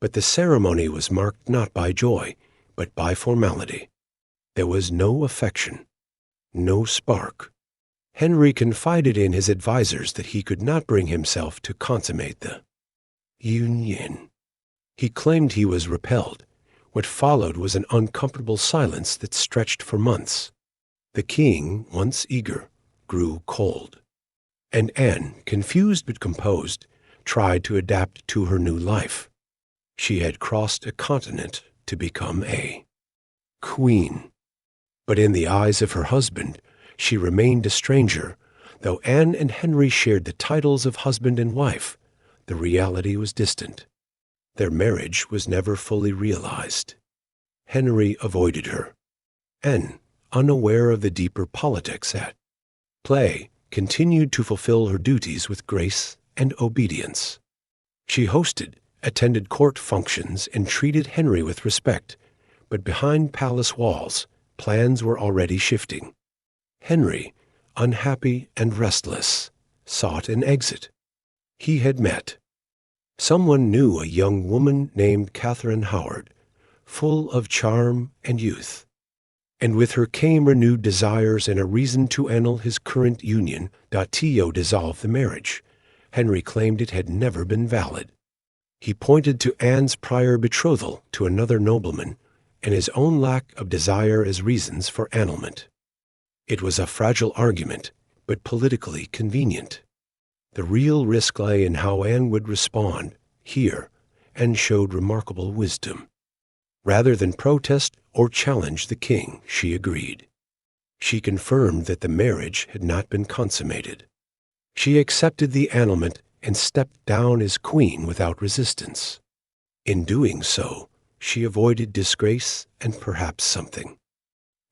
But the ceremony was marked not by joy, but by formality. There was no affection, no spark, Henry confided in his advisers that he could not bring himself to consummate the union. He claimed he was repelled. What followed was an uncomfortable silence that stretched for months. The king, once eager, grew cold. And Anne, confused but composed, tried to adapt to her new life. She had crossed a continent to become a queen. But in the eyes of her husband, she remained a stranger. Though Anne and Henry shared the titles of husband and wife, the reality was distant. Their marriage was never fully realized. Henry avoided her. Anne, unaware of the deeper politics at play, continued to fulfill her duties with grace and obedience. She hosted, attended court functions, and treated Henry with respect, but behind palace walls, plans were already shifting. Henry, unhappy and restless, sought an exit. He had met. Someone knew a young woman named Catherine Howard, full of charm and youth. And with her came renewed desires and a reason to annul his current union. To dissolve the marriage. Henry claimed it had never been valid. He pointed to Anne's prior betrothal to another nobleman and his own lack of desire as reasons for annulment. It was a fragile argument, but politically convenient. The real risk lay in how Anne would respond, hear, and showed remarkable wisdom. Rather than protest or challenge the king, she agreed. She confirmed that the marriage had not been consummated. She accepted the annulment and stepped down as queen without resistance. In doing so, she avoided disgrace and perhaps something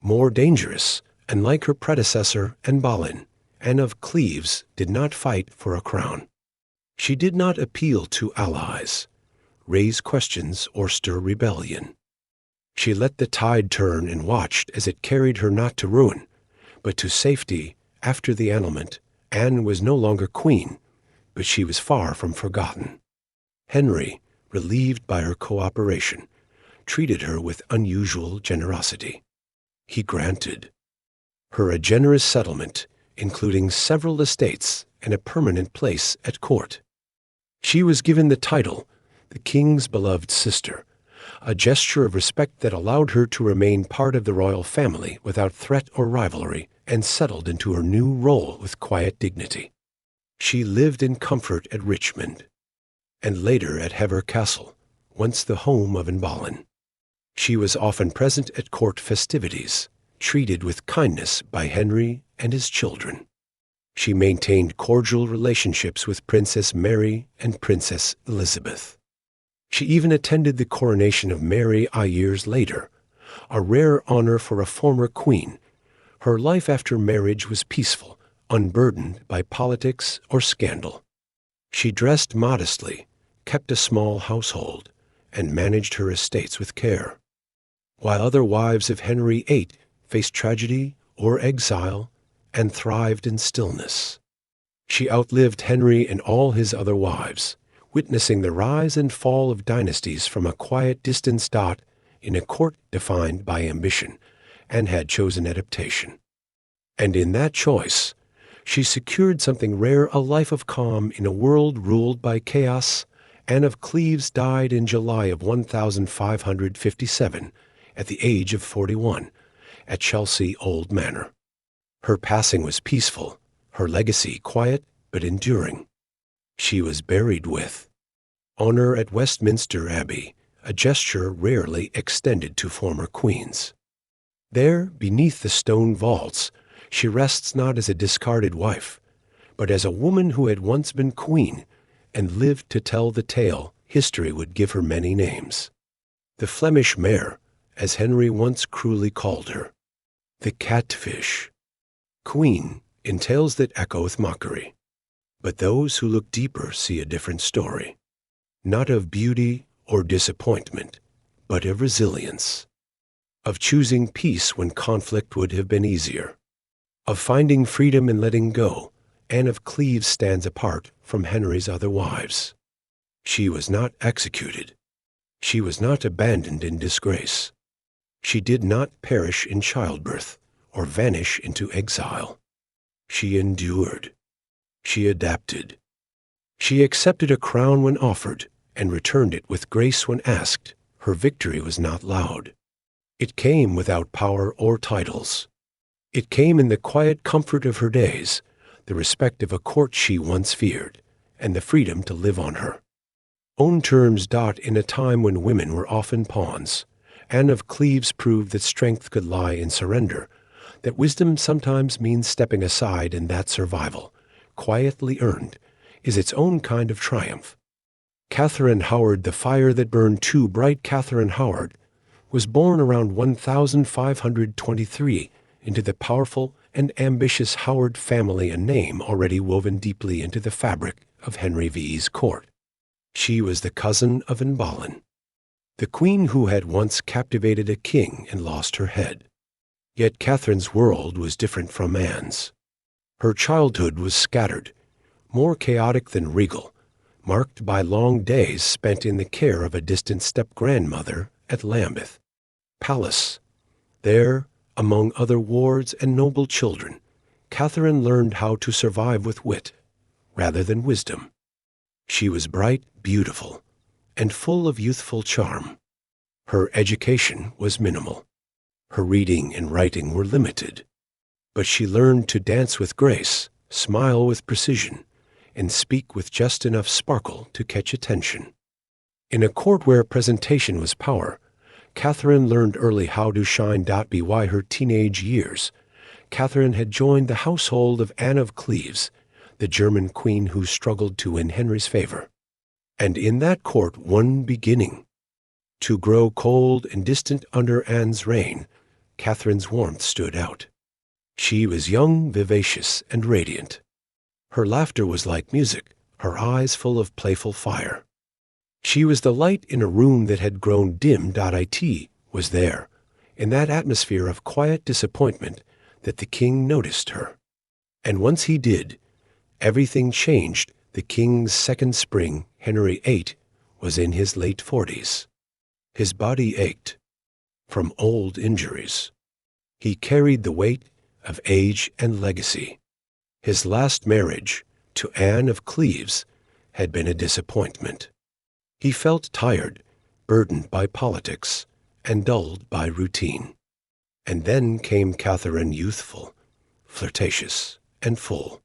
more dangerous, and like her predecessor and Boleyn, Anne of Cleves did not fight for a crown. She did not appeal to allies, raise questions, or stir rebellion. She let the tide turn and watched as it carried her not to ruin, but to safety. After the annulment, Anne was no longer queen, but she was far from forgotten. Henry, relieved by her cooperation, treated her with unusual generosity. He granted her a generous settlement, including several estates and a permanent place at court. She was given the title, the king's beloved sister, a gesture of respect that allowed her to remain part of the royal family without threat or rivalry, and settled into her new role with quiet dignity. She lived in comfort at Richmond, and later at Hever Castle, once the home of Anne Boleyn. She was often present at court festivities, treated with kindness by Henry and his children. She maintained cordial relationships with Princess Mary and Princess Elizabeth. She even attended the coronation of Mary years later, a rare honor for a former queen. Her life after marriage was peaceful, unburdened by politics or scandal. She dressed modestly, kept a small household, and managed her estates with care. While other wives of Henry VIII faced tragedy or exile and thrived in stillness, she outlived Henry and all his other wives, witnessing the rise and fall of dynasties from a quiet distance. In a court defined by ambition, and had chosen adaptation. And in that choice, she secured something rare, a life of calm in a world ruled by chaos. Anne of Cleves died in July of 1557 at the age of 41 at Chelsea Old Manor. Her passing was peaceful, her legacy quiet but enduring. She was buried with honor at Westminster Abbey, a gesture rarely extended to former queens. There, beneath the stone vaults, she rests not as a discarded wife, but as a woman who had once been queen and lived to tell the tale. History would give her many names. The Flemish mare, as Henry once cruelly called her. The catfish. Queen, in tales that echo with mockery. But those who look deeper see a different story. Not of beauty or disappointment, but of resilience. Of choosing peace when conflict would have been easier. Of finding freedom and letting go. Anne of Cleves stands apart from Henry's other wives. She was not executed. She was not abandoned in disgrace. She did not perish in childbirth or vanish into exile. She endured. She adapted. She accepted a crown when offered and returned it with grace when asked. Her victory was not loud. It came without power or titles. It came in the quiet comfort of her days, the respect of a court she once feared, and the freedom to live on her own terms. In a time when women were often pawns, Anne of Cleves proved that strength could lie in surrender, that wisdom sometimes means stepping aside, and that survival, quietly earned, is its own kind of triumph. Catherine Howard, the fire that burned too bright. Catherine Howard was born around 1523 into the powerful and ambitious Howard family, a name already woven deeply into the fabric of Henry VIII's court. She was the cousin of Boleyn, the queen who had once captivated a king and lost her head. Yet Catherine's world was different from Anne's. Her childhood was scattered, more chaotic than regal, marked by long days spent in the care of a distant step-grandmother at Lambeth Palace. There, among other wards and noble children, Catherine learned how to survive with wit rather than wisdom. She was bright, beautiful, and full of youthful charm. Her education was minimal. Her reading and writing were limited. But she learned to dance with grace, smile with precision, and speak with just enough sparkle to catch attention. In a court where presentation was power, Catherine learned early how to shine. By her teenage years, Catherine had joined the household of Anne of Cleves, the German queen who struggled to win Henry's favor. And in that court, one beginning to grow cold and distant under Anne's reign, Catherine's warmth stood out. She was young, vivacious, and radiant. Her laughter was like music, her eyes full of playful fire. She was the light in a room that had grown dim. It was there, in that atmosphere of quiet disappointment, that the king noticed her. And once he did, everything changed. The king's second spring, Henry VIII, was in his late 40s. His body ached from old injuries. He carried the weight of age and legacy. His last marriage, to Anne of Cleves, had been a disappointment. He felt tired, burdened by politics, and dulled by routine. And then came Catherine, youthful, flirtatious, and full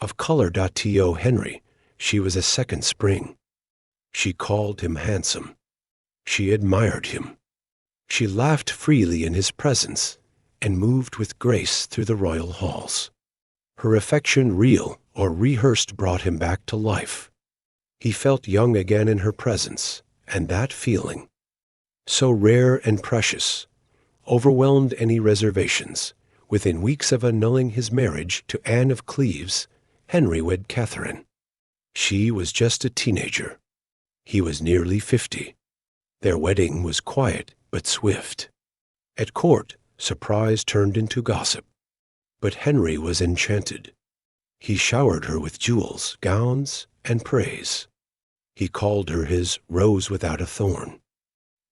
of color. To Henry, she was a second spring. She called him handsome. She admired him. She laughed freely in his presence and moved with grace through the royal halls. Her affection, real or rehearsed, brought him back to life. He felt young again in her presence, and that feeling, so rare and precious, overwhelmed any reservations. Within weeks of annulling his marriage to Anne of Cleves, Henry wed Catherine. She was just a teenager. He was nearly 50. Their wedding was quiet but swift. At court, surprise turned into gossip. But Henry was enchanted. He showered her with jewels, gowns, and praise. He called her his rose without a thorn.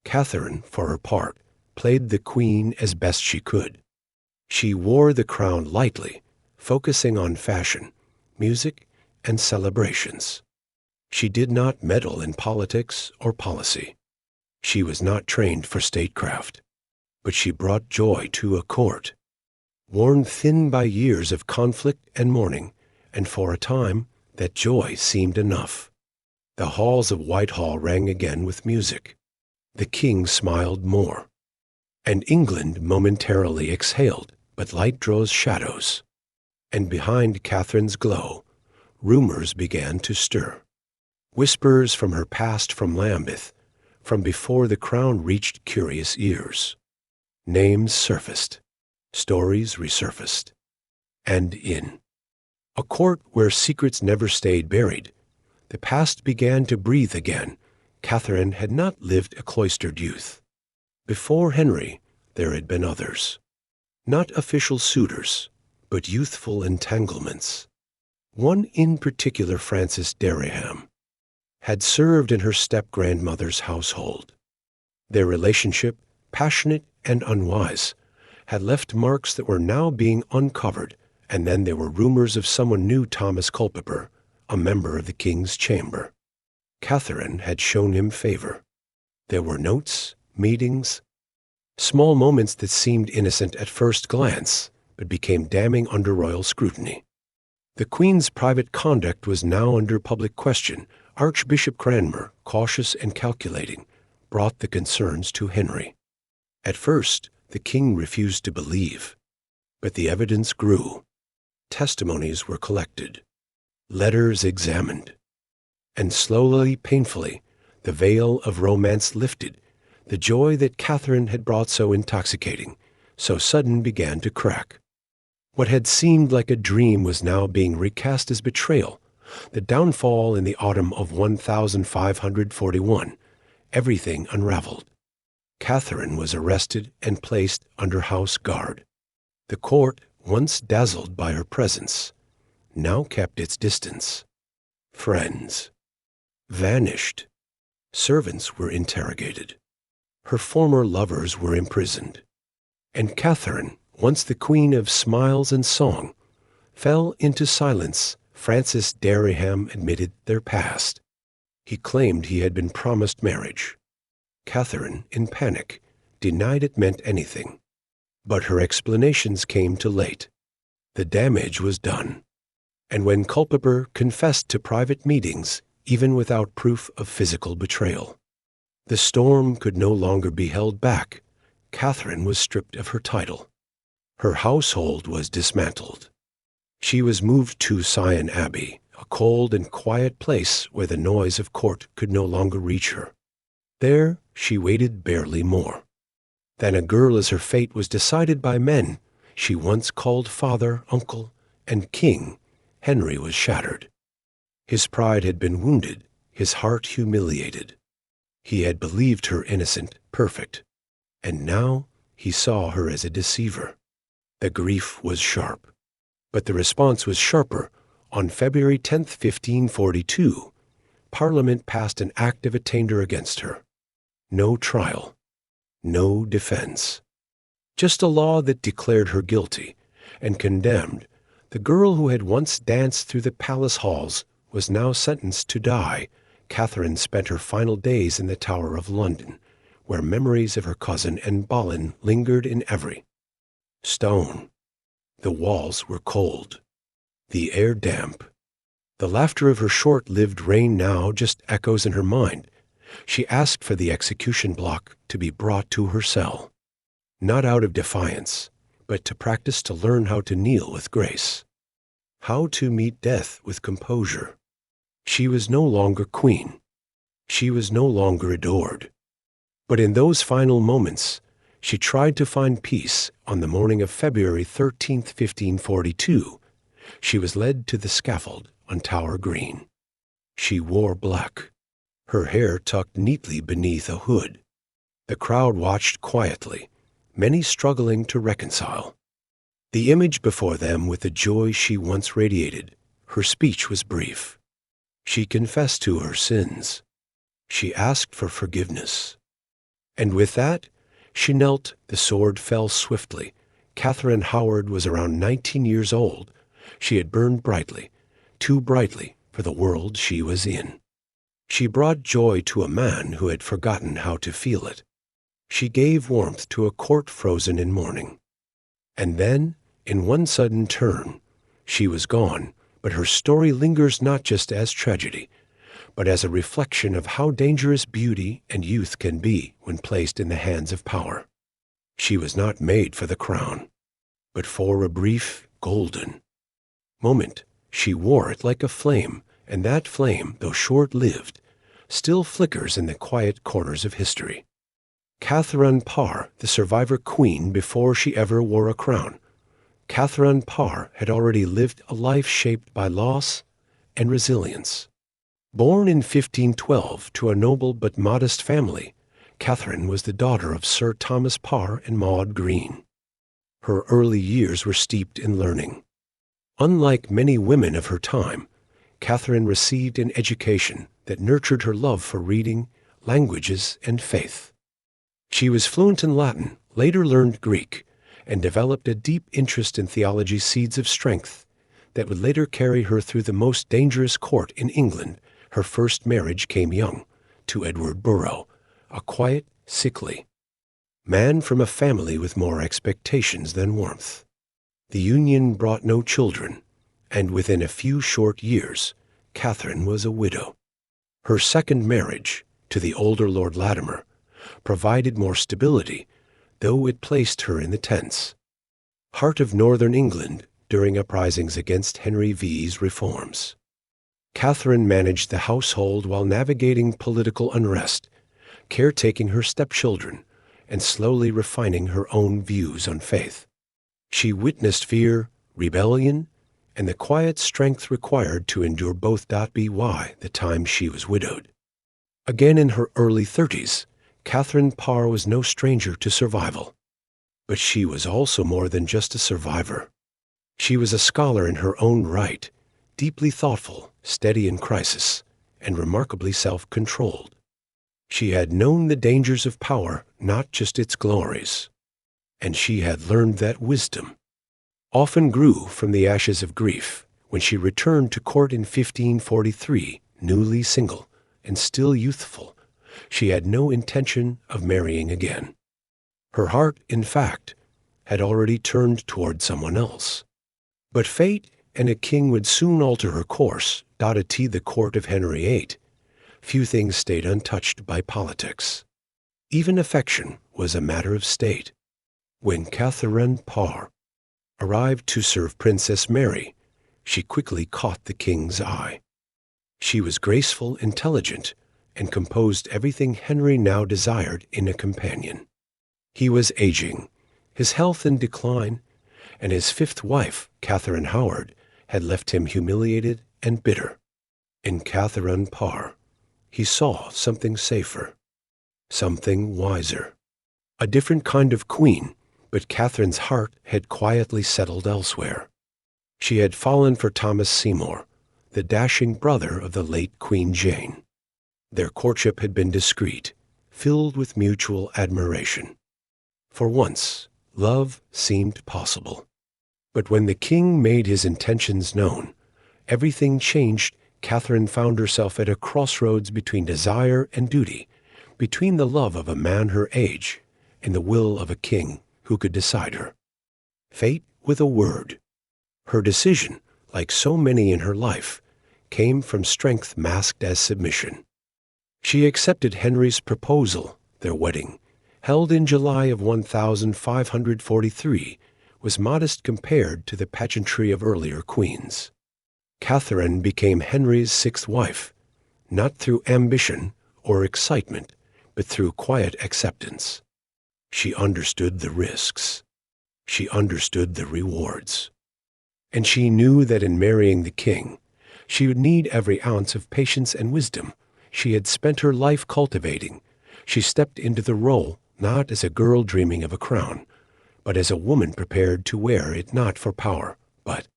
Catherine, for her part, played the queen as best she could. She wore the crown lightly, focusing on fashion, music, and celebrations. She did not meddle in politics or policy. She was not trained for statecraft, but she brought joy to a court, worn thin by years of conflict and mourning, and for a time that joy seemed enough. The halls of Whitehall rang again with music. The king smiled more, and England momentarily exhaled, but light draws shadows. And behind Catherine's glow, rumors began to stir. Whispers from her past, from Lambeth, from before the crown, reached curious ears. Names surfaced, stories resurfaced. And in a court where secrets never stayed buried, the past began to breathe again. Catherine had not lived a cloistered youth. Before Henry, there had been others. Not official suitors, but youthful entanglements. One in particular, Frances Dereham, had served in her step-grandmother's household. Their relationship, passionate and unwise, had left marks that were now being uncovered And then there were rumors of someone knew Thomas Culpeper, a member of the king's chamber. Catherine had shown him favor. There were notes, meetings, small moments that seemed innocent at first glance, but became damning under royal scrutiny. The Queen's private conduct was now under public question. Archbishop Cranmer, cautious and calculating, brought the concerns to Henry. At first, the king refused to believe, but the evidence grew. Testimonies were collected, letters examined, and slowly, painfully, the veil of romance lifted. The joy that Catherine had brought so intoxicating, so sudden, began to crack. What had seemed like a dream was now being recast as betrayal. The downfall in the autumn of 1541. Everything unraveled. Catherine was arrested and placed under house guard. The court, once dazzled by her presence, now kept its distance. Friends vanished. Servants were interrogated. Her former lovers were imprisoned. And Catherine, once the queen of smiles and song, fell into silence. Francis Dereham admitted their past. He claimed he had been promised marriage. Catherine, in panic, denied it meant anything. But her explanations came too late. The damage was done. And when Culpeper confessed to private meetings, even without proof of physical betrayal, the storm could no longer be held back. Catherine was stripped of her title. Her household was dismantled. She was moved to Sion Abbey, a cold and quiet place where the noise of court could no longer reach her. There she waited barely more than a girl as her fate was decided by men she once called father, uncle, and king. Henry was shattered. His pride had been wounded, his heart humiliated. He had believed her innocent, perfect, and now he saw her as a deceiver. The grief was sharp, but the response was sharper. On February 10, 1542, Parliament passed an act of attainder against her. No trial, no defense. Just a law that declared her guilty and condemned. The girl who had once danced through the palace halls was now sentenced to die. Catherine spent her final days in the Tower of London, where memories of her cousin and Boleyn lingered in every stone. The walls were cold, the air damp. The laughter of her short-lived reign now just echoes in her mind. She asked for the execution block to be brought to her cell, not out of defiance, but to practice, to learn how to kneel with grace, how to meet death with composure. She was no longer queen. She was no longer adored. But in those final moments, she tried to find peace. On the morning of February 13, 1542, she was led to the scaffold on Tower Green. She wore black, her hair tucked neatly beneath a hood. The crowd watched quietly, many struggling to reconcile the image before them with the joy she once radiated. Her speech was brief. She confessed to her sins. She asked for forgiveness. And with that, she knelt. The sword fell swiftly. Catherine Howard was around 19 years old. She had burned brightly, too brightly for the world she was in. She brought joy to a man who had forgotten how to feel it. She gave warmth to a court frozen in mourning. And then, in one sudden turn, she was gone, but her story lingers not just as tragedy, but as a reflection of how dangerous beauty and youth can be when placed in the hands of power. She was not made for the crown, but for a brief, golden moment. She wore it like a flame, and that flame, though short-lived, still flickers in the quiet corners of history. Catherine Parr, the survivor queen before she ever wore a crown. Catherine Parr had already lived a life shaped by loss and resilience. Born in 1512 to a noble but modest family, Catherine was the daughter of Sir Thomas Parr and Maud Green. Her early years were steeped in learning. Unlike many women of her time, Catherine received an education that nurtured her love for reading, languages, and faith. She was fluent in Latin, later learned Greek, and developed a deep interest in theology's seeds of strength that would later carry her through the most dangerous court in England. Her first marriage came young, to Edward Burrough, a quiet, sickly man from a family with more expectations than warmth. The union brought no children, and within a few short years, Catherine was a widow. Her second marriage, to the older Lord Latimer, provided more stability, though it placed her in the tense heart of northern England during uprisings against Henry VIII's reforms. Catherine managed the household while navigating political unrest, caretaking her stepchildren, and slowly refining her own views on faith. She witnessed fear, rebellion, and the quiet strength required to endure both. By the time she was widowed. Again in her early 30s, Catherine Parr was no stranger to survival. But she was also more than just a survivor. She was a scholar in her own right, deeply thoughtful, steady in crisis, and remarkably self-controlled. She had known the dangers of power, not just its glories. And she had learned that wisdom often grew from the ashes of grief. When she returned to court in 1543, newly single and still youthful, she had no intention of marrying again. Her heart, in fact, had already turned toward someone else. But fate and a king would soon alter her course. At the court of Henry VIII, few things stayed untouched by politics. Even affection was a matter of state. When Catherine Parr arrived to serve Princess Mary, she quickly caught the king's eye. She was graceful, intelligent, and composed everything Henry now desired in a companion. He was aging, his health in decline, and his fifth wife, Catherine Howard, had left him humiliated and bitter. In Catherine Parr, he saw something safer, something wiser, a different kind of queen, but Catherine's heart had quietly settled elsewhere. She had fallen for Thomas Seymour, the dashing brother of the late Queen Jane. Their courtship had been discreet, filled with mutual admiration. For once, love seemed possible. But when the king made his intentions known, everything changed. Catherine found herself at a crossroads between desire and duty, between the love of a man her age and the will of a king who could decide her. Fate with a word. Her decision, like so many in her life, came from strength masked as submission. She accepted Henry's proposal. Their wedding, held in July of 1543, was modest compared to the pageantry of earlier queens. Catherine became Henry's sixth wife, not through ambition or excitement, but through quiet acceptance. She understood the risks. She understood the rewards. And she knew that in marrying the king, she would need every ounce of patience and wisdom she had spent her life cultivating. She stepped into the role not as a girl dreaming of a crown, but as a woman prepared to wear it not for power, but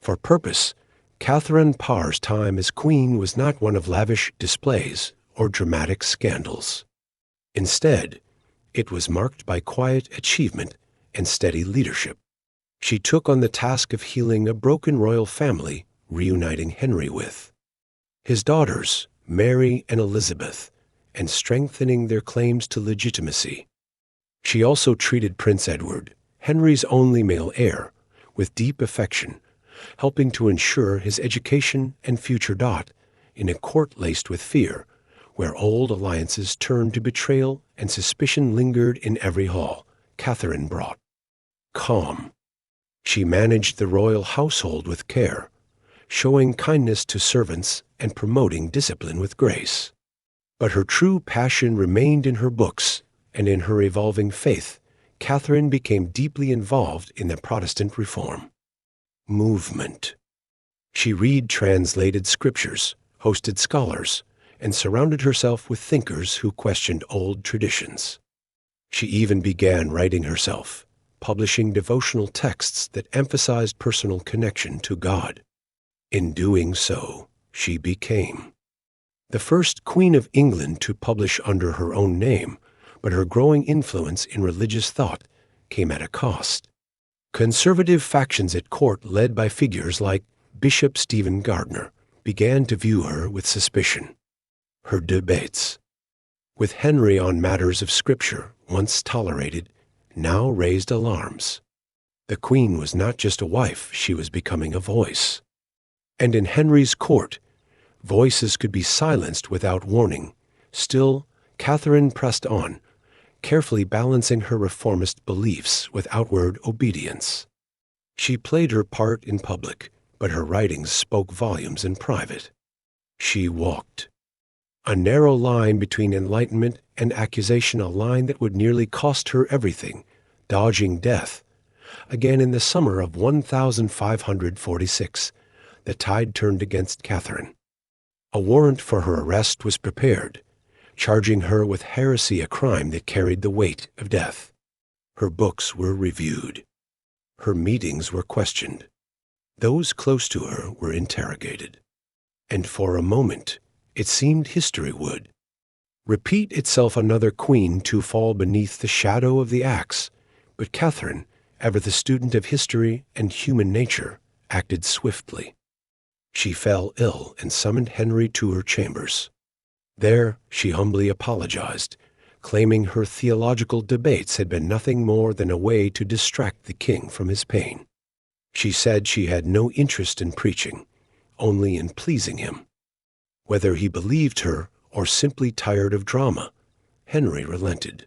for purpose. Catherine Parr's time as queen was not one of lavish displays or dramatic scandals. Instead, it was marked by quiet achievement and steady leadership. She took on the task of healing a broken royal family, reuniting Henry with his daughters, Mary and Elizabeth, and strengthening their claims to legitimacy. She also treated Prince Edward, Henry's only male heir, with deep affection, helping to ensure his education and future. In a court laced with fear, where old alliances turned to betrayal and suspicion lingered in every hall, Catherine brought calm. She managed the royal household with care, showing kindness to servants and promoting discipline with grace. But her true passion remained in her books, and in her evolving faith, Catherine became deeply involved in the Protestant Reform movement. She read translated scriptures, hosted scholars, and surrounded herself with thinkers who questioned old traditions. She even began writing herself, publishing devotional texts that emphasized personal connection to God. In doing so, she became the first Queen of England to publish under her own name, but her growing influence in religious thought came at a cost. Conservative factions at court, led by figures like Bishop Stephen Gardiner, began to view her with suspicion. Her debates with Henry on matters of scripture, once tolerated, now raised alarms. The Queen was not just a wife, she was becoming a voice. And in Henry's court, voices could be silenced without warning. Still, Catherine pressed on, carefully balancing her reformist beliefs with outward obedience. She played her part in public, but her writings spoke volumes in private. She walked a narrow line between enlightenment and accusation, a line that would nearly cost her everything, dodging death. Again, in the summer of 1546, the tide turned against Catherine. A warrant for her arrest was prepared, charging her with heresy, a crime that carried the weight of death. Her books were reviewed. Her meetings were questioned. Those close to her were interrogated. And for a moment, it seemed history would repeat itself, another queen to fall beneath the shadow of the axe. But Catherine, ever the student of history and human nature, acted swiftly. She fell ill and summoned Henry to her chambers. There she humbly apologized, claiming her theological debates had been nothing more than a way to distract the king from his pain. She said she had no interest in preaching, only in pleasing him. Whether he believed her or simply tired of drama, Henry relented.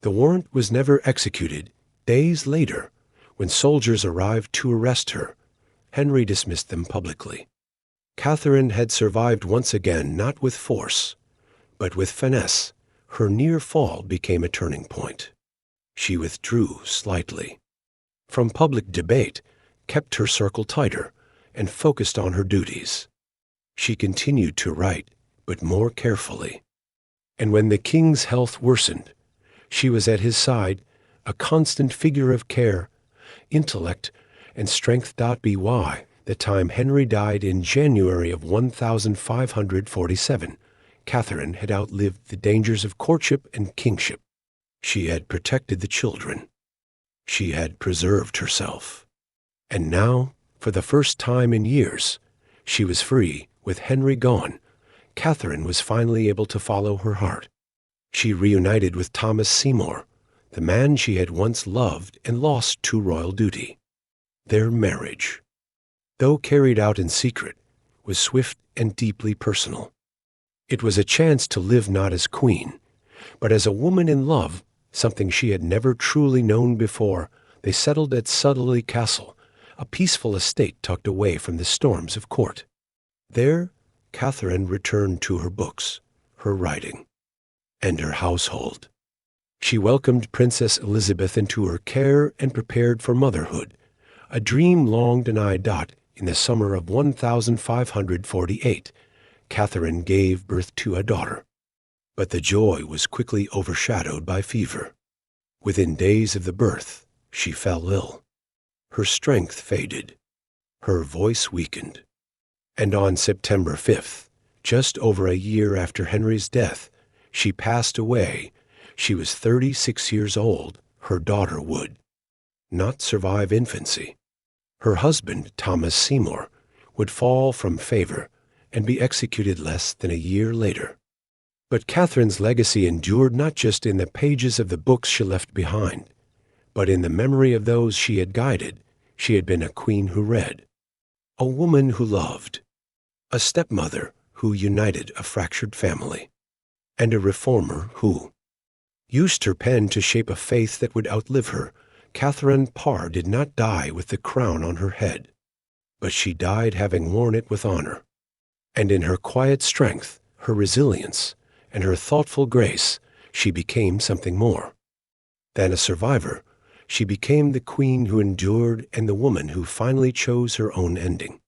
The warrant was never executed. Days later, when soldiers arrived to arrest her, Henry dismissed them publicly. Catherine had survived once again, not with force, but with finesse. Her near fall became a turning point. She withdrew slightly from public debate, kept her circle tighter, and focused on her duties. She continued to write, but more carefully. And when the king's health worsened, she was at his side, a constant figure of care, intellect, and strength. By the time Henry died in January of 1547, Catherine had outlived the dangers of courtship and kingship. She had protected the children. She had preserved herself. And now, for the first time in years, she was free. With Henry gone, Catherine was finally able to follow her heart. She reunited with Thomas Seymour, the man she had once loved and lost to royal duty. Their marriage, though carried out in secret, was swift and deeply personal. It was a chance to live not as queen, but as a woman in love, something she had never truly known before. They settled at Sudley Castle, a peaceful estate tucked away from the storms of court. There, Catherine returned to her books, her writing, and her household. She welcomed Princess Elizabeth into her care and prepared for motherhood, a dream long denied. In the summer of 1548, Catherine gave birth to a daughter. But the joy was quickly overshadowed by fever. Within days of the birth, she fell ill. Her strength faded. Her voice weakened. And on September 5th, just over a year after Henry's death, she passed away. She was 36 years old. Her daughter would not survive infancy. Her husband, Thomas Seymour, would fall from favor and be executed less than a year later. But Catherine's legacy endured not just in the pages of the books she left behind, but in the memory of those she had guided. She had been a queen who read, a woman who loved, a stepmother who united a fractured family, and a reformer who used her pen to shape a faith that would outlive her. Catherine Parr did not die with the crown on her head, but she died having worn it with honor. And in her quiet strength, her resilience, and her thoughtful grace, she became something more than a survivor. She became the queen who endured and the woman who finally chose her own ending.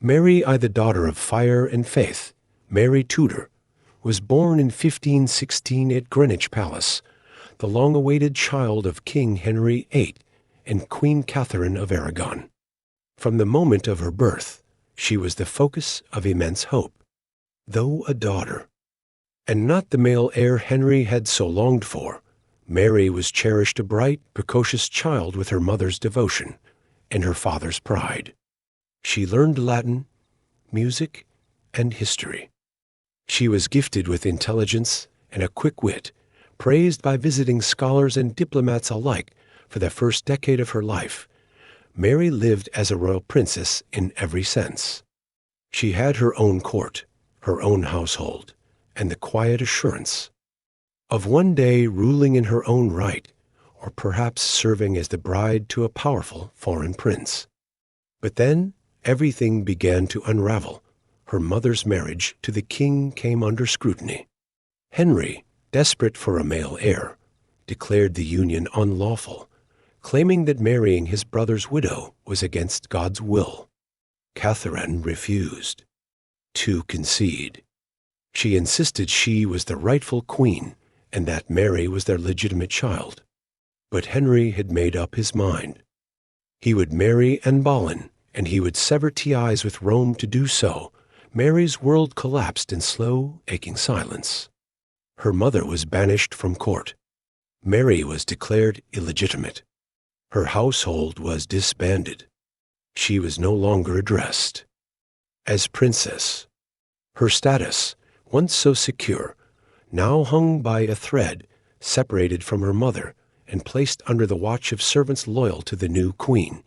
Mary I, the daughter of fire and faith, Mary Tudor, was born in 1516 at Greenwich Palace, the long-awaited child of King Henry VIII and Queen Catherine of Aragon. From the moment of her birth, she was the focus of immense hope. Though a daughter, and not the male heir Henry had so longed for, Mary was cherished a bright, precocious child with her mother's devotion and her father's pride. She learned Latin, music, and history. She was gifted with intelligence and a quick wit, praised by visiting scholars and diplomats alike for the first decade of her life. Mary lived as a royal princess in every sense. She had her own court, her own household, and the quiet assurance of one day ruling in her own right, or perhaps serving as the bride to a powerful foreign prince. But then everything began to unravel. Her mother's marriage to the king came under scrutiny. Henry, desperate for a male heir, declared the union unlawful, claiming that marrying his brother's widow was against God's will. Catherine refused to concede. She insisted she was the rightful queen and that Mary was their legitimate child. But Henry had made up his mind. He would marry Anne Boleyn, and he would sever ties with Rome to do so. Mary's world collapsed in slow, aching silence. Her mother was banished from court. Mary was declared illegitimate. Her household was disbanded. She was no longer addressed as princess. Her status, once so secure, now hung by a thread, separated from her mother and placed under the watch of servants loyal to the new queen.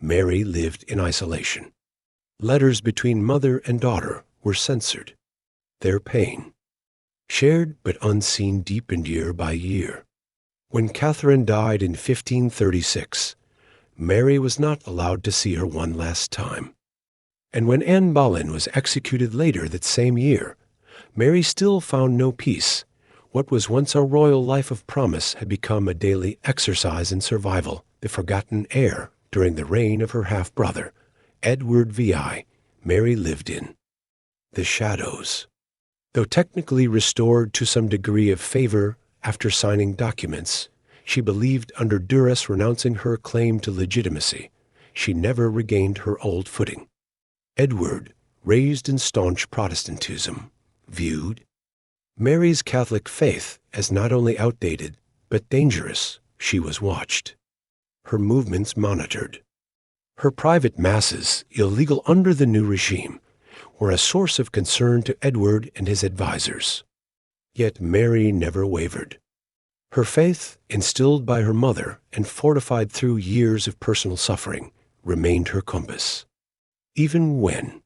Mary lived in isolation. Letters between mother and daughter were censored. Their pain, shared but unseen, deepened year by year. When Catherine died in 1536, Mary was not allowed to see her one last time. And when Anne Boleyn was executed later that same year, Mary still found no peace. What was once a royal life of promise had become a daily exercise in survival, the forgotten heir during the reign of her half-brother, Edward VI. Mary lived in the shadows. Though technically restored to some degree of favor after signing documents, she believed under duress, renouncing her claim to legitimacy. She never regained her old footing. Edward, raised in staunch Protestantism, viewed Mary's Catholic faith as not only outdated, but dangerous. She was watched, her movements monitored. Her private masses, illegal under the new regime, were a source of concern to Edward and his advisers. Yet Mary never wavered. Her faith, instilled by her mother and fortified through years of personal suffering, remained her compass. Even when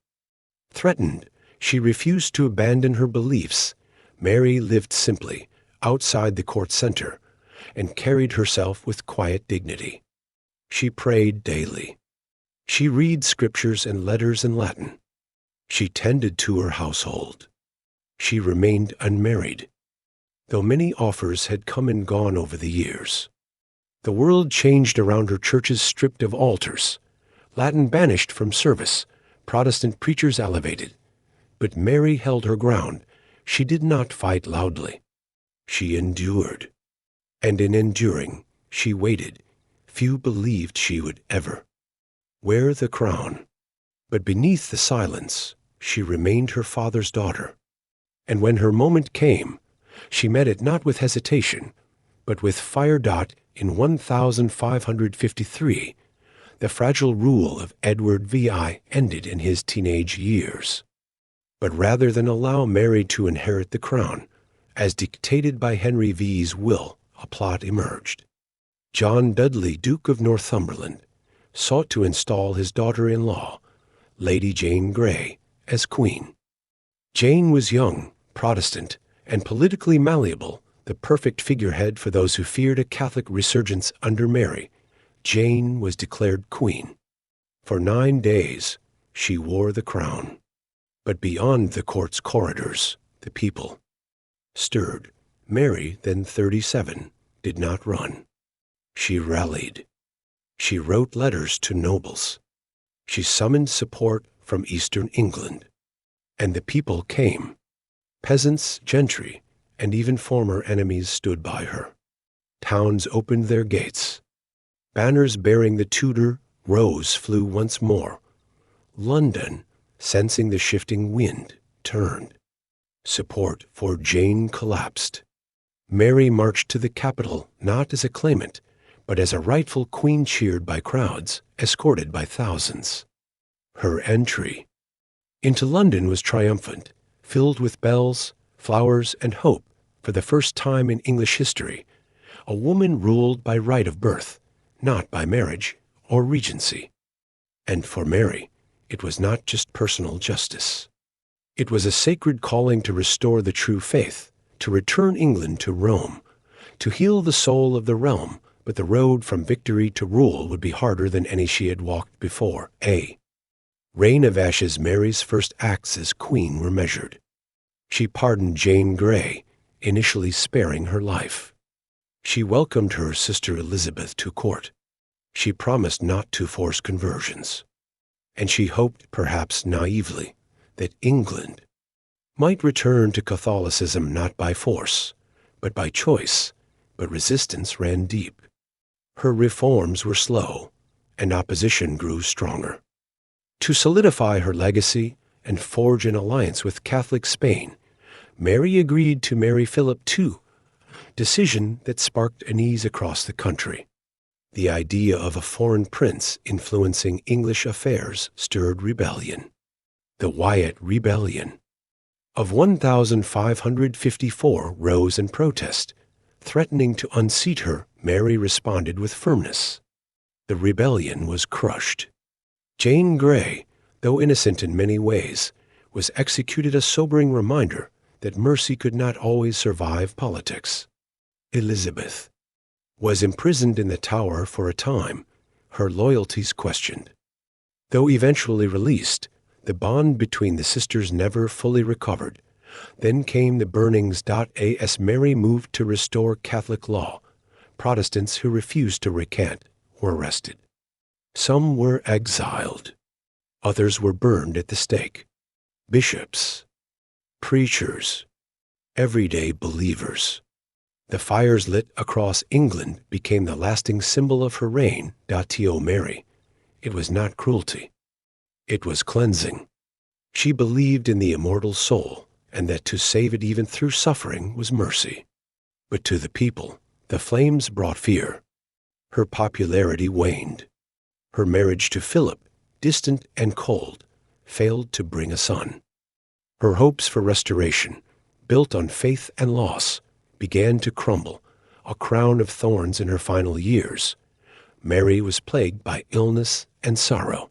threatened, she refused to abandon her beliefs. Mary lived simply, outside the court center, and carried herself with quiet dignity. She prayed daily. She read scriptures and letters in Latin. She tended to her household. She remained unmarried, though many offers had come and gone over the years. The world changed around her, churches stripped of altars, Latin banished from service, Protestant preachers elevated. But Mary held her ground. She did not fight loudly. She endured. And in enduring, she waited. Few believed she would ever wear the crown. But beneath the silence, she remained her father's daughter. And when her moment came, she met it not with hesitation, but with fire. In 1553, the fragile rule of Edward VI ended in his teenage years. But rather than allow Mary to inherit the crown, as dictated by Henry VII's will, a plot emerged. John Dudley, Duke of Northumberland, sought to install his daughter-in-law, Lady Jane Grey, as queen. Jane was young, Protestant, and politically malleable, the perfect figurehead for those who feared a Catholic resurgence under Mary. Jane was declared queen. For 9 days, she wore the crown. But beyond the court's corridors, the people stirred. Mary, then 37, did not run. She rallied. She wrote letters to nobles. She summoned support from Eastern England. And the people came. Peasants, gentry, and even former enemies stood by her. Towns opened their gates. Banners bearing the Tudor rose flew once more. London, sensing the shifting wind, turned. Support for Jane collapsed. Mary marched to the capital not as a claimant, but as a rightful queen, cheered by crowds, escorted by thousands. Her entry into London was triumphant, filled with bells, flowers, and hope. For the first time in English history, a woman ruled by right of birth, not by marriage or regency. And for Mary, it was not just personal justice. It was a sacred calling to restore the true faith, to return England to Rome, to heal the soul of the realm. But the road from victory to rule would be harder than any she had walked before. Reign of Ashes. Mary's first acts as queen were measured. She pardoned Jane Grey, initially sparing her life. She welcomed her sister Elizabeth to court. She promised not to force conversions. And she hoped, perhaps naively, that England might return to Catholicism not by force, but by choice. But resistance ran deep. Her reforms were slow, and opposition grew stronger. To solidify her legacy and forge an alliance with Catholic Spain, Mary agreed to marry Philip II, decision that sparked unease across the country. The idea of a foreign prince influencing English affairs stirred rebellion. The Wyatt Rebellion of 1554 rose in protest, threatening to unseat her. Mary responded with firmness. The rebellion was crushed. Jane Grey, though innocent in many ways, was executed, a sobering reminder that mercy could not always survive politics. Elizabeth was imprisoned in the Tower for a time, her loyalties questioned. Though eventually released, the bond between the sisters never fully recovered. Then came the burnings. As Mary moved to restore Catholic law, Protestants who refused to recant were arrested. Some were exiled. Others were burned at the stake. Bishops, preachers, everyday believers. The fires lit across England became the lasting symbol of her reign. To Mary, it was not cruelty. It was cleansing. She believed in the immortal soul, and that to save it even through suffering was mercy. But to the people, the flames brought fear. Her popularity waned. Her marriage to Philip, distant and cold, failed to bring a son. Her hopes for restoration, built on faith and loss, began to crumble, a crown of thorns in her final years. Mary was plagued by illness and sorrow.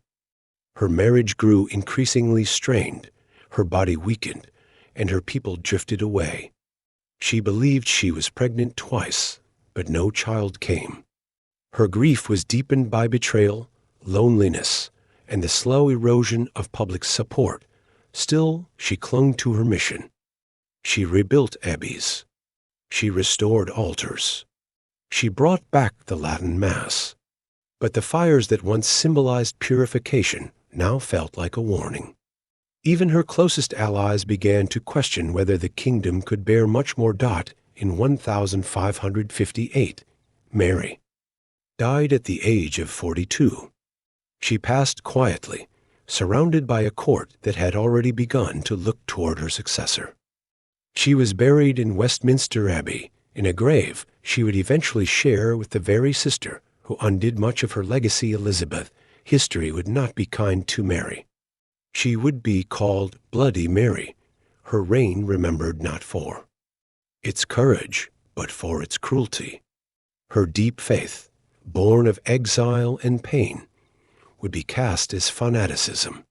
Her marriage grew increasingly strained, her body weakened, and her people drifted away. She believed she was pregnant twice, but no child came. Her grief was deepened by betrayal, loneliness, and the slow erosion of public support. Still, she clung to her mission. She rebuilt abbeys. She restored altars. She brought back the Latin Mass. But the fires that once symbolized purification now felt like a warning. Even her closest allies began to question whether the kingdom could bear much more. In 1558, Mary died at the age of 42. She passed quietly, surrounded by a court that had already begun to look toward her successor. She was buried in Westminster Abbey, in a grave she would eventually share with the very sister who undid much of her legacy. Elizabeth. History would not be kind to Mary. She would be called Bloody Mary, her reign remembered not for its courage, but for its cruelty. Her deep faith, born of exile and pain, would be cast as fanaticism.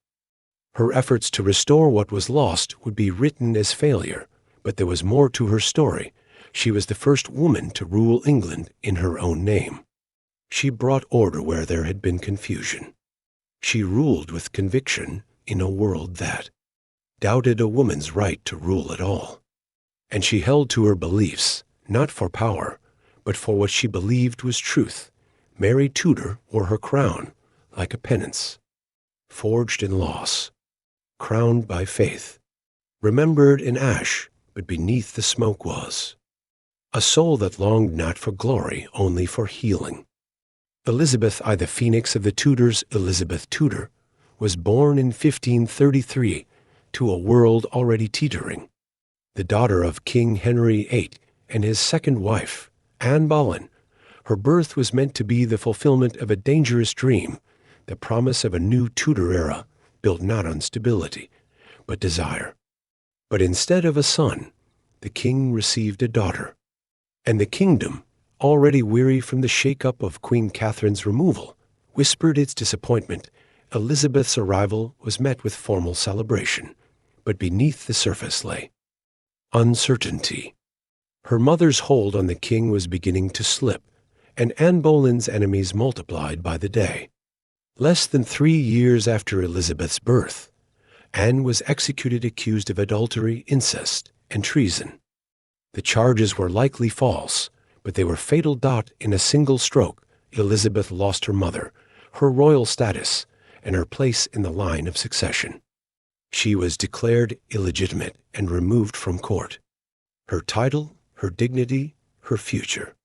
Her efforts to restore what was lost would be written as failure, but there was more to her story. She was the first woman to rule England in her own name. She brought order where there had been confusion. She ruled with conviction in a world that doubted a woman's right to rule at all. And she held to her beliefs, not for power, but for what she believed was truth. Mary Tudor wore her crown like a penance, forged in loss, crowned by faith, remembered in ash, but beneath the smoke was a soul that longed not for glory, only for healing. Elizabeth I, the phoenix of the Tudors, Elizabeth Tudor, was born in 1533 to a world already teetering. The daughter of King Henry VIII and his second wife, Anne Boleyn. Her birth was meant to be the fulfillment of a dangerous dream, the promise of a new Tudor era built not on stability, but desire. But instead of a son, the king received a daughter. And the kingdom, already weary from the shake-up of Queen Catherine's removal, whispered its disappointment. Elizabeth's arrival was met with formal celebration, but beneath the surface lay uncertainty. Her mother's hold on the king was beginning to slip, and Anne Boleyn's enemies multiplied by the day. Less than 3 years after Elizabeth's birth, Anne was executed accused of adultery, incest, and treason. The charges were likely false, but they were fatal. In a single stroke, Elizabeth lost her mother, her royal status, and her place in the line of succession. She was declared illegitimate and removed from court. Her title, her dignity, her future,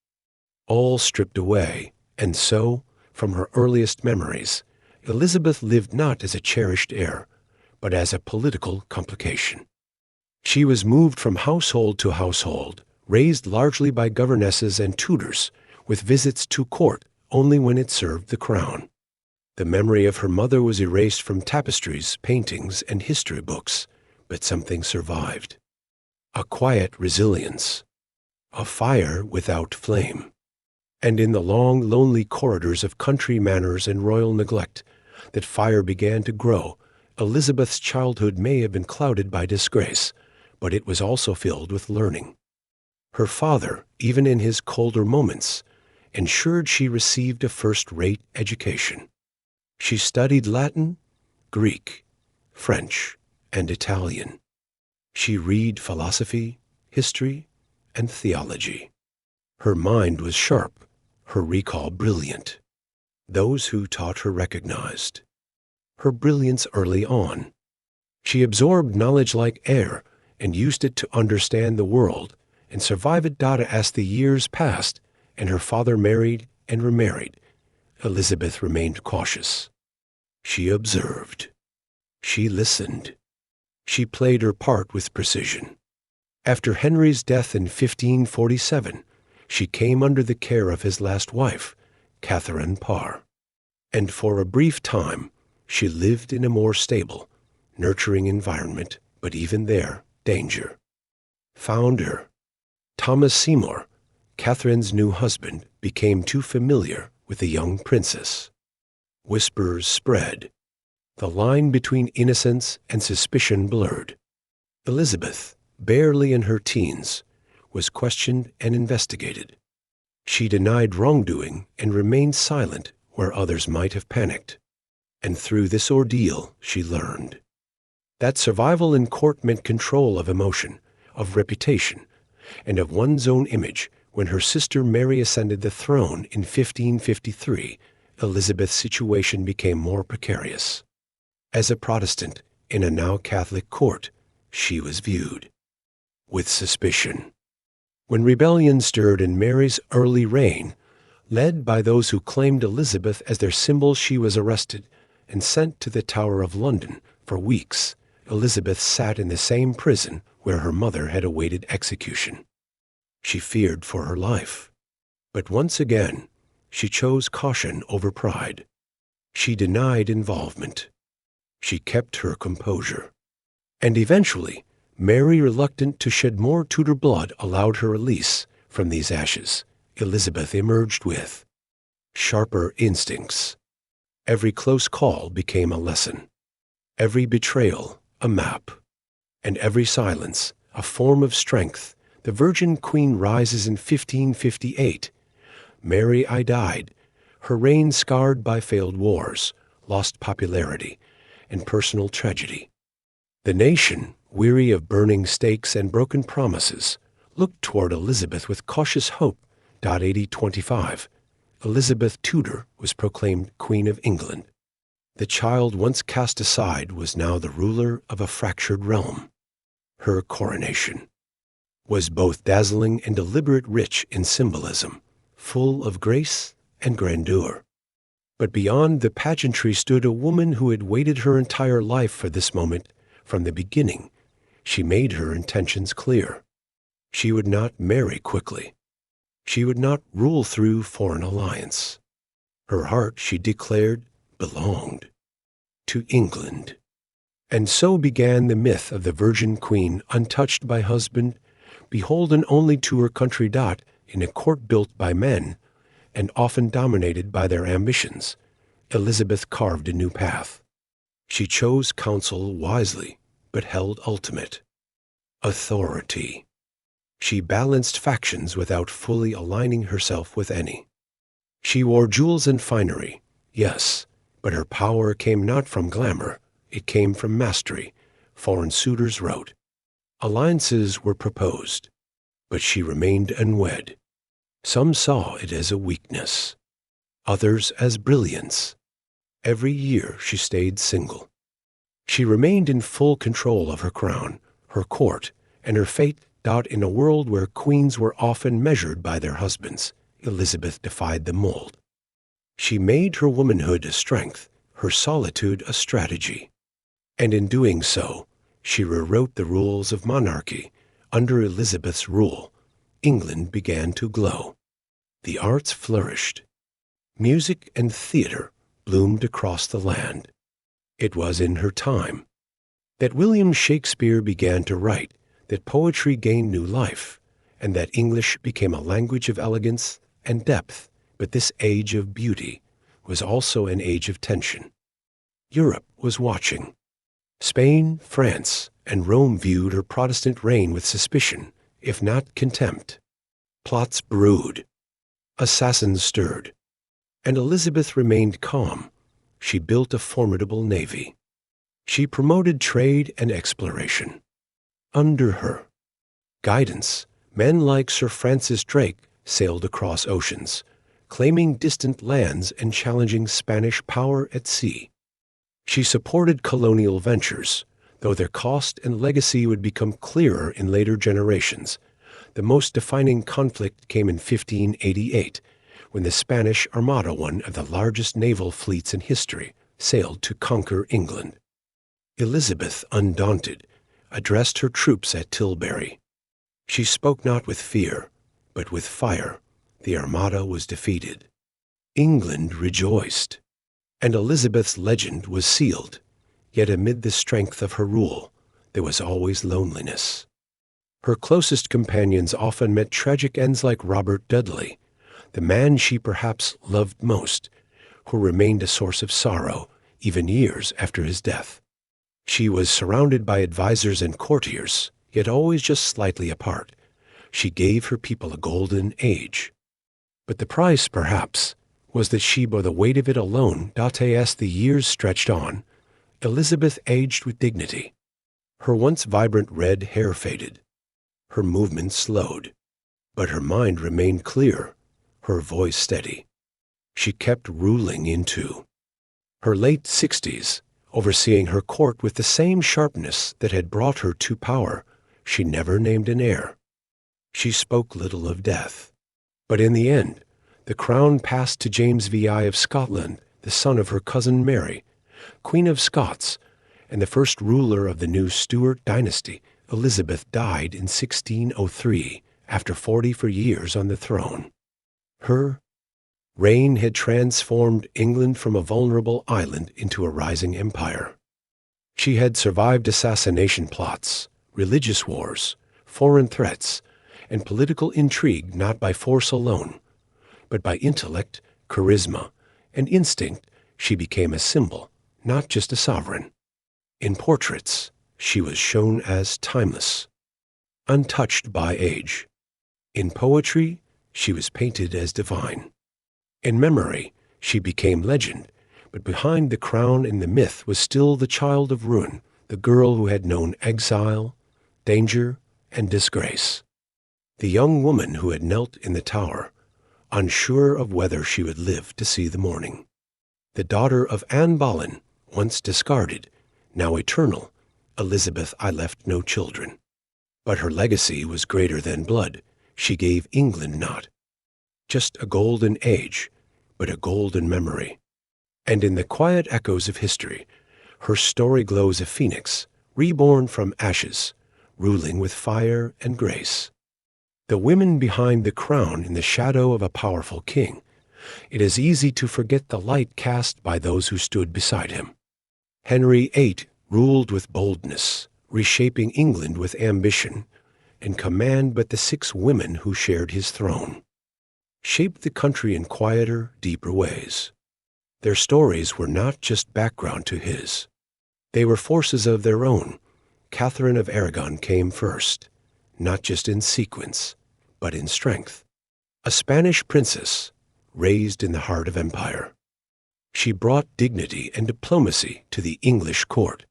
all stripped away, and so, from her earliest memories, Elizabeth lived not as a cherished heir, but as a political complication. She was moved from household to household, raised largely by governesses and tutors, with visits to court only when it served the crown. The memory of her mother was erased from tapestries, paintings, and history books, but something survived. A quiet resilience, a fire without flame. And in the long, lonely corridors of country manors and royal neglect, that fire began to grow. Elizabeth's childhood may have been clouded by disgrace, but it was also filled with learning. Her father, even in his colder moments, ensured she received a first-rate education. She studied Latin, Greek, French, and Italian. She read philosophy, history, and theology. Her mind was sharp, her recall brilliant. Those who taught her recognized her brilliance early on. She absorbed knowledge like air and used it to understand the world and survive it. As the years passed and her father married and remarried, Elizabeth remained cautious. She observed. She listened. She played her part with precision. After Henry's death in 1547, she came under the care of his last wife, Catherine Parr. And for a brief time, she lived in a more stable, nurturing environment, but even there, danger found her. Thomas Seymour, Catherine's new husband, became too familiar with the young princess. Whispers spread. The line between innocence and suspicion blurred. Elizabeth, barely in her teens, was questioned and investigated. She denied wrongdoing and remained silent where others might have panicked. And through this ordeal, she learned that survival in court meant control of emotion, of reputation, and of one's own image. When her sister Mary ascended the throne in 1553, Elizabeth's situation became more precarious. As a Protestant in a now Catholic court, she was viewed with suspicion. When rebellion stirred in Mary's early reign, led by those who claimed Elizabeth as their symbol, she was arrested and sent to the Tower of London. For weeks, Elizabeth sat in the same prison where her mother had awaited execution. She feared for her life. But once again, she chose caution over pride. She denied involvement. She kept her composure. And eventually, Mary, reluctant to shed more Tudor blood, allowed her release from these ashes. Elizabeth emerged with sharper instincts. Every close call became a lesson, every betrayal a map, and every silence a form of strength. The Virgin Queen rises in 1558. Mary I died, her reign scarred by failed wars, lost popularity, and personal tragedy. The nation, weary of burning stakes and broken promises, looked toward Elizabeth with cautious hope. 8025. Elizabeth Tudor was proclaimed Queen of England. The child once cast aside was now the ruler of a fractured realm. Her coronation was both dazzling and deliberate, rich in symbolism, full of grace and grandeur. But beyond the pageantry stood a woman who had waited her entire life for this moment. From the beginning, she made her intentions clear. She would not marry quickly. She would not rule through foreign alliance. Her heart, she declared, belonged to England. And so began the myth of the Virgin Queen, untouched by husband, beholden only to her country in a court built by men, and often dominated by their ambitions. Elizabeth carved a new path. She chose counsel wisely, but held ultimate authority. She balanced factions without fully aligning herself with any. She wore jewels and finery, yes, but her power came not from glamour, it came from mastery, foreign suitors wrote. Alliances were proposed, but she remained unwed. Some saw it as a weakness, others as brilliance. Every year she stayed single. She remained in full control of her crown, her court, and her fate. In a world where queens were often measured by their husbands, Elizabeth defied the mold. She made her womanhood a strength, her solitude a strategy. And in doing so, she rewrote the rules of monarchy. Under Elizabeth's rule, England began to glow. The arts flourished. Music and theater bloomed across the land. It was in her time that William Shakespeare began to write, that poetry gained new life, and that English became a language of elegance and depth. But this age of beauty was also an age of tension. Europe was watching. Spain, France, and Rome viewed her Protestant reign with suspicion, if not contempt. Plots brewed. Assassins stirred. And Elizabeth remained calm. She built a formidable navy. She promoted trade and exploration. Under her guidance, men like Sir Francis Drake sailed across oceans, claiming distant lands and challenging Spanish power at sea. She supported colonial ventures, though their cost and legacy would become clearer in later generations. The most defining conflict came in 1588, when the Spanish Armada, one of the largest naval fleets in history, sailed to conquer England. Elizabeth, undaunted, addressed her troops at Tilbury. She spoke not with fear, but with fire. The Armada was defeated. England rejoiced, and Elizabeth's legend was sealed. Yet amid the strength of her rule, there was always loneliness. Her closest companions often met tragic ends, like Robert Dudley, the man she perhaps loved most, who remained a source of sorrow even years after his death. She was surrounded by advisers and courtiers, yet always just slightly apart. She gave her people a golden age. But the price, perhaps, was that she bore the weight of it alone. As the years stretched on, Elizabeth aged with dignity. Her once vibrant red hair faded. Her movements slowed. But her mind remained clear, her voice steady. She kept ruling into her late 60s, overseeing her court with the same sharpness that had brought her to power. She never named an heir. She spoke little of death. But in the end, the crown passed to James VI of Scotland, the son of her cousin Mary, Queen of Scots, and the first ruler of the new Stuart dynasty. Elizabeth died in 1603, after 44 years on the throne. Her reign had transformed England from a vulnerable island into a rising empire. She had survived assassination plots, religious wars, foreign threats, and political intrigue, not by force alone, but by intellect, charisma, and instinct. She became a symbol, not just a sovereign. In portraits, she was shown as timeless, untouched by age. In poetry, she was painted as divine. In memory, she became legend, but behind the crown and the myth was still the child of ruin, the girl who had known exile, danger, and disgrace. The young woman who had knelt in the tower, unsure of whether she would live to see the morning. The daughter of Anne Boleyn, once discarded, now eternal. Elizabeth, I left no children. But her legacy was greater than blood. She gave England not just a golden age, but a golden memory. And in the quiet echoes of history, her story glows a phoenix, reborn from ashes, ruling with fire and grace. The women behind the crown in the shadow of a powerful king. It is easy to forget the light cast by those who stood beside him. Henry VIII ruled with boldness, reshaping England with ambition and command, but the 6 women who shared his throne shaped the country in quieter, deeper ways. Their stories were not just background to his. They were forces of their own. Catherine of Aragon came first, not just in sequence, but in strength. A Spanish princess, raised in the heart of empire. She brought dignity and diplomacy to the English court.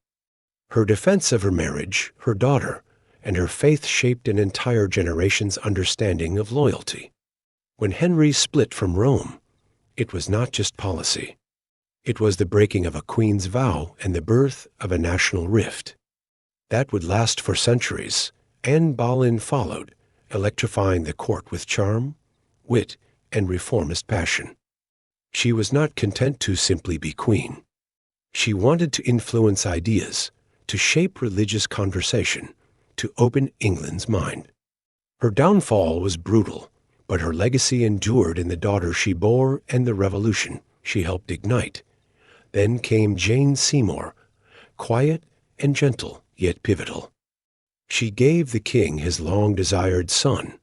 Her defense of her marriage, her daughter, and her faith shaped an entire generation's understanding of loyalty. When Henry split from Rome, it was not just policy. It was the breaking of a queen's vow and the birth of a national rift. That would last for centuries, and Boleyn followed, electrifying the court with charm, wit, and reformist passion. She was not content to simply be queen. She wanted to influence ideas, to shape religious conversation, to open England's mind. Her downfall was brutal, but her legacy endured in the daughter she bore and the revolution she helped ignite. Then came Jane Seymour, quiet and gentle, yet pivotal. She gave the king his long-desired son,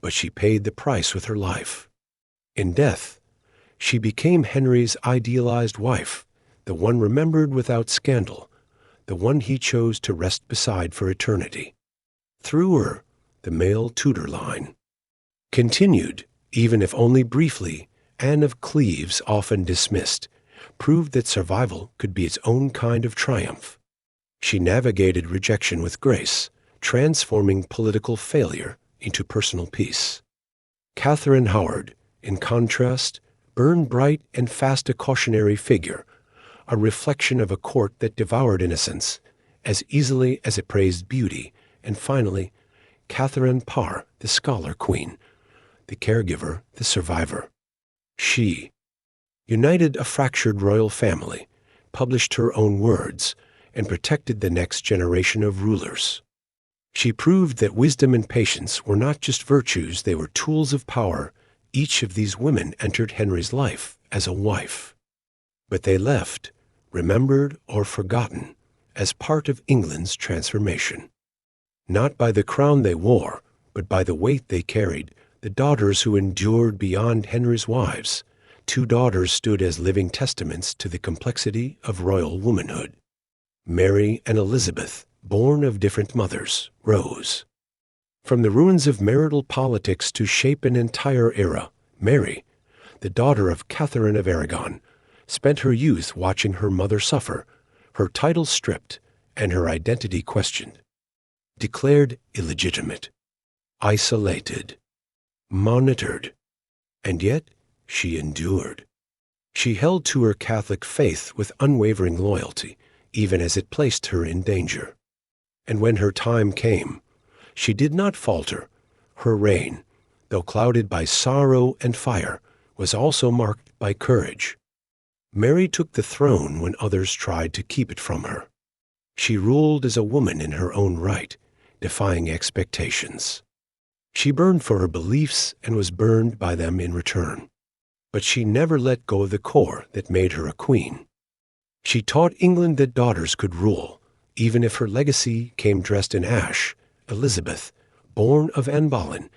but she paid the price with her life. In death, she became Henry's idealized wife, the one remembered without scandal, the one he chose to rest beside for eternity. Through her, the male Tudor line continued, even if only briefly. Anne of Cleves, often dismissed, proved that survival could be its own kind of triumph. She navigated rejection with grace, transforming political failure into personal peace. Catherine Howard, in contrast, burned bright and fast, a cautionary figure, a reflection of a court that devoured innocence as easily as it praised beauty. And finally, Catherine Parr, the scholar queen, the caregiver, the survivor. She united a fractured royal family, published her own words, and protected the next generation of rulers. She proved that wisdom and patience were not just virtues, they were tools of power. Each of these women entered Henry's life as a wife. But they left, remembered or forgotten, as part of England's transformation. Not by the crown they wore, but by the weight they carried, the daughters who endured beyond Henry's wives. 2 daughters stood as living testaments to the complexity of royal womanhood. Mary and Elizabeth, born of different mothers, rose from the ruins of marital politics to shape an entire era. Mary, the daughter of Catherine of Aragon, spent her youth watching her mother suffer, her title stripped, and her identity questioned. Declared illegitimate, isolated, monitored, and yet she endured. She held to her Catholic faith with unwavering loyalty, even as it placed her in danger. And when her time came, she did not falter. Her reign, though clouded by sorrow and fire, was also marked by courage. Mary took the throne when others tried to keep it from her. She ruled as a woman in her own right, defying expectations. She burned for her beliefs and was burned by them in return. But she never let go of the core that made her a queen. She taught England that daughters could rule, even if her legacy came dressed in ash. Elizabeth, born of Anne Boleyn,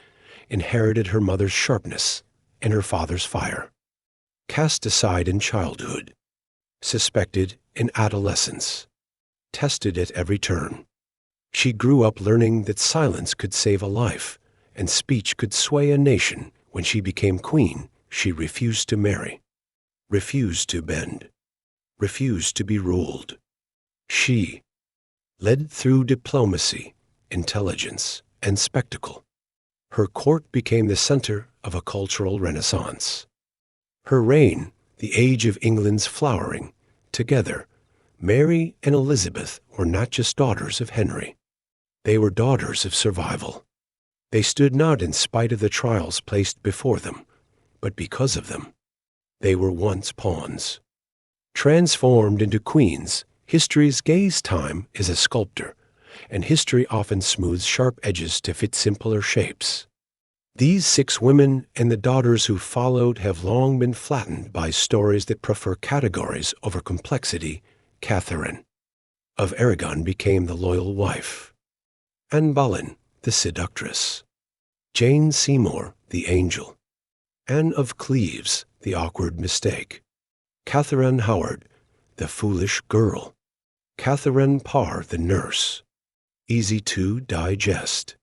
inherited her mother's sharpness and her father's fire. Cast aside in childhood, suspected in adolescence, tested at every turn. She grew up learning that silence could save a life and speech could sway a nation. When she became queen, she refused to marry, refused to bend, refused to be ruled. She led through diplomacy, intelligence, and spectacle. Her court became the center of a cultural renaissance. Her reign, the age of England's flowering. Together, Mary and Elizabeth were not just daughters of Henry. They were daughters of survival. They stood not in spite of the trials placed before them, but because of them. They were once pawns. Transformed into queens, history's gaze. Time is a sculptor, and history often smooths sharp edges to fit simpler shapes. These 6 women and the daughters who followed have long been flattened by stories that prefer categories over complexity. Catherine of Aragon became the loyal wife, Anne Boleyn, the seductress, Jane Seymour, the angel, Anne of Cleves, the awkward mistake, Catherine Howard, the foolish girl, Catherine Parr, the nurse. Easy to digest,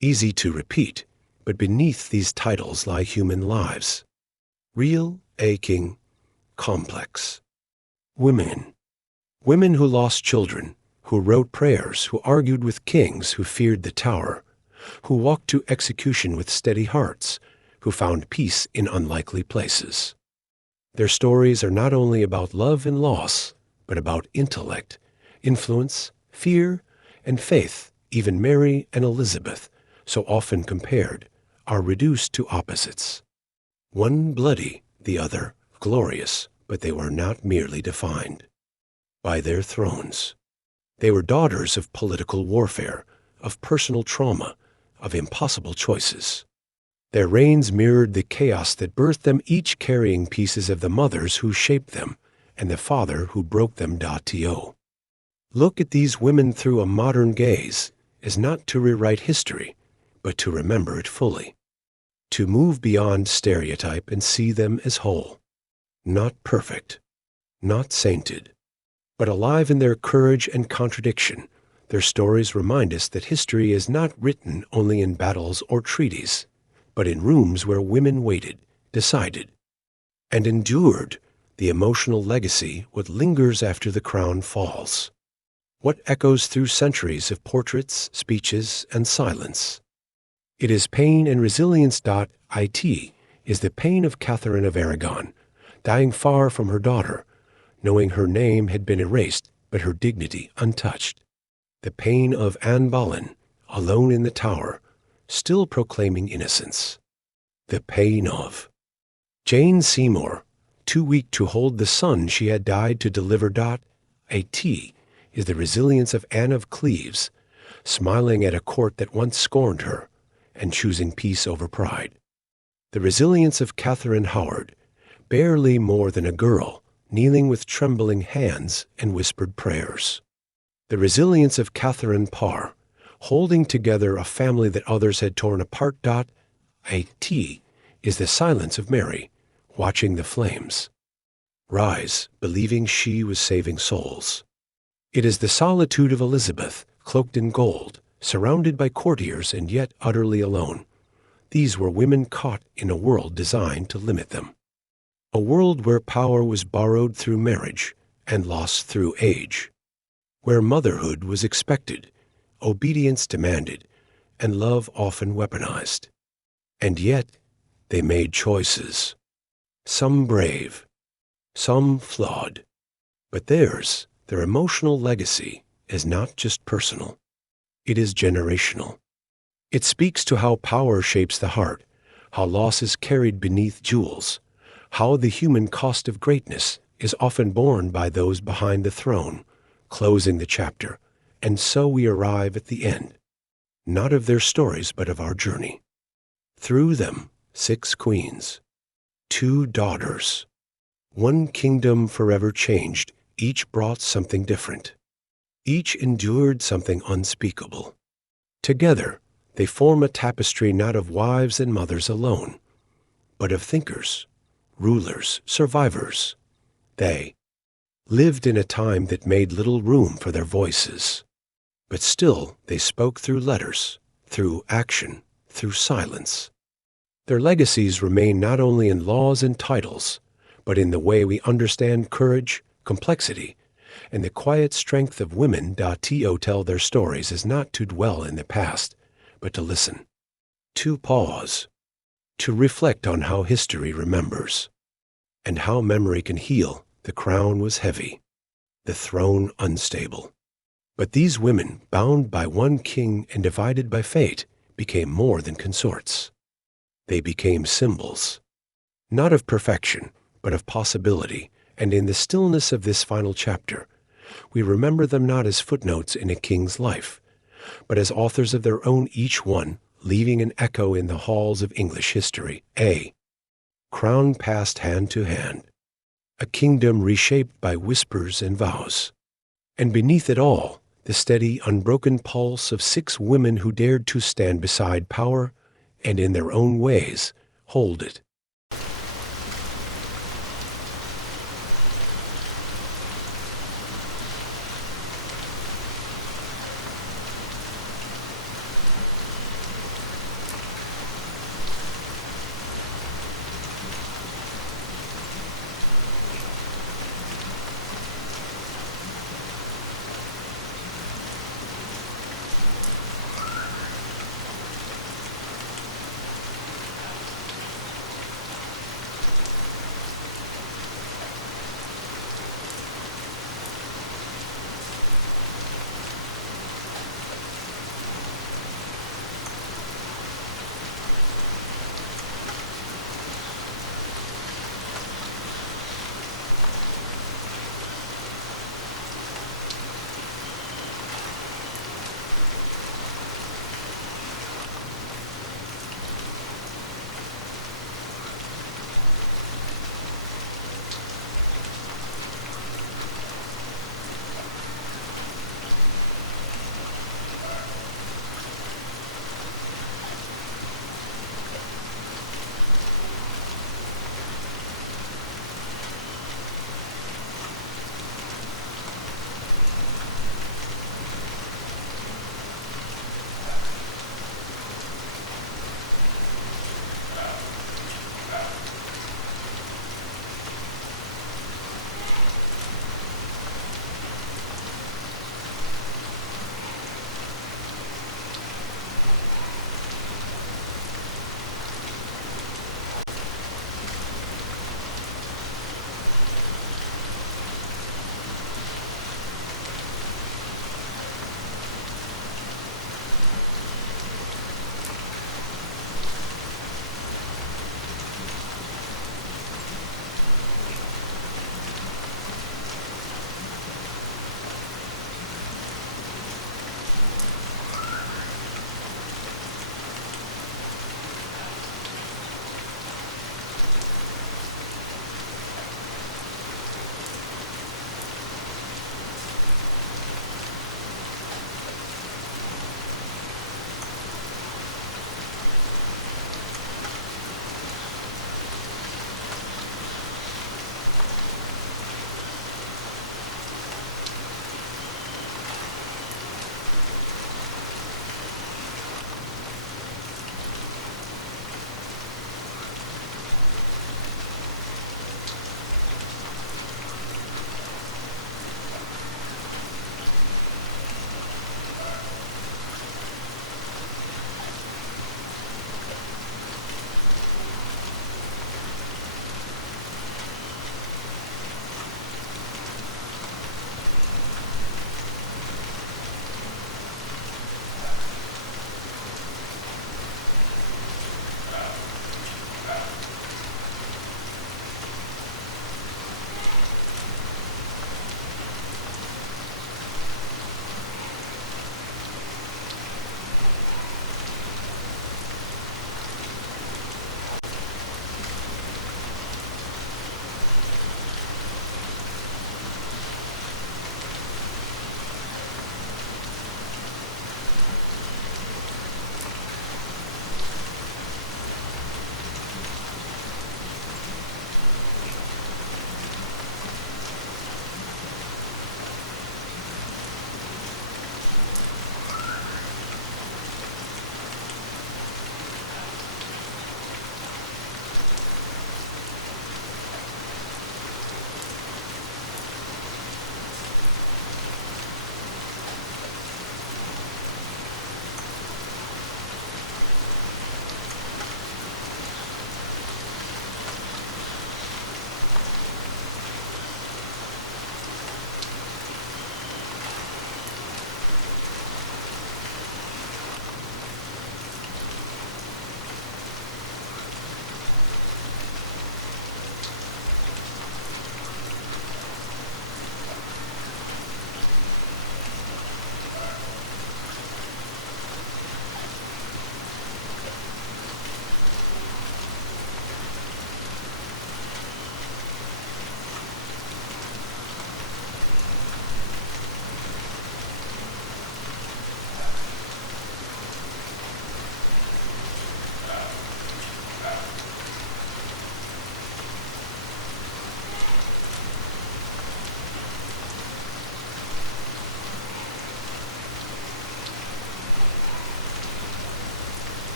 easy to repeat, but beneath these titles lie human lives. Real, aching, complex. Women. Women who lost children, who wrote prayers, who argued with kings, who feared the tower, who walked to execution with steady hearts, who found peace in unlikely places. Their stories are not only about love and loss, but about intellect, influence, fear, and faith. Even Mary and Elizabeth, so often compared, are reduced to opposites. One bloody, the other glorious, but they were not merely defined by their thrones. They were daughters of political warfare, of personal trauma, of impossible choices. Their reigns mirrored the chaos that birthed them, each carrying pieces of the mothers who shaped them and the father who broke them. To look at these women through a modern gaze is not to rewrite history, but to remember it fully, to move beyond stereotype and see them as whole, not perfect, not sainted, but alive in their courage and contradiction. Their stories remind us that history is not written only in battles or treaties, but in rooms where women waited, decided, and endured the emotional legacy what lingers after the crown falls, what echoes through centuries of portraits, speeches, and silence. It is pain and resilience. It is the pain of Catherine of Aragon, dying far from her daughter, knowing her name had been erased but her dignity untouched. The pain of Anne Boleyn, alone in the tower, still proclaiming innocence. The pain of Jane Seymour, too weak to hold the son she had died to deliver. It is the resilience of Anne of Cleves, smiling at a court that once scorned her and choosing peace over pride. The resilience of Catherine Howard, barely more than a girl, kneeling with trembling hands and whispered prayers. The resilience of Catherine Parr, holding together a family that others had torn apart. It is the silence of Mary, watching the flames rise, believing she was saving souls. It is the solitude of Elizabeth, cloaked in gold, surrounded by courtiers and yet utterly alone. These were women caught in a world designed to limit them. A world where power was borrowed through marriage and lost through age, where motherhood was expected, obedience demanded, and love often weaponized. And yet, they made choices, some brave, some flawed. But theirs, their emotional legacy, is not just personal. It is generational. It speaks to how power shapes the heart, how loss is carried beneath jewels, how the human cost of greatness is often borne by those behind the throne, closing the chapter. And so we arrive at the end, not of their stories but of our journey. Through them, 6 queens, 2 daughters, 1 kingdom forever changed. Each brought something different. Each endured something unspeakable. Together, they form a tapestry not of wives and mothers alone, but of thinkers, rulers, survivors. They lived in a time that made little room for their voices, but still they spoke through letters, through action, through silence. Their legacies remain not only in laws and titles, but in the way we understand courage, complexity, and the quiet strength of women. To tell their stories is not to dwell in the past, but to listen, to pause, to reflect on how history remembers, and how memory can heal. The crown was heavy, the throne unstable. But these women, bound by one king and divided by fate, became more than consorts. They became symbols, not of perfection, but of possibility. And in the stillness of this final chapter, we remember them not as footnotes in a king's life, but as authors of their own, each one leaving an echo in the halls of English history. A crown passed hand to hand, a kingdom reshaped by whispers and vows. And beneath it all, the steady, unbroken pulse of 6 women who dared to stand beside power and, in their own ways, hold it.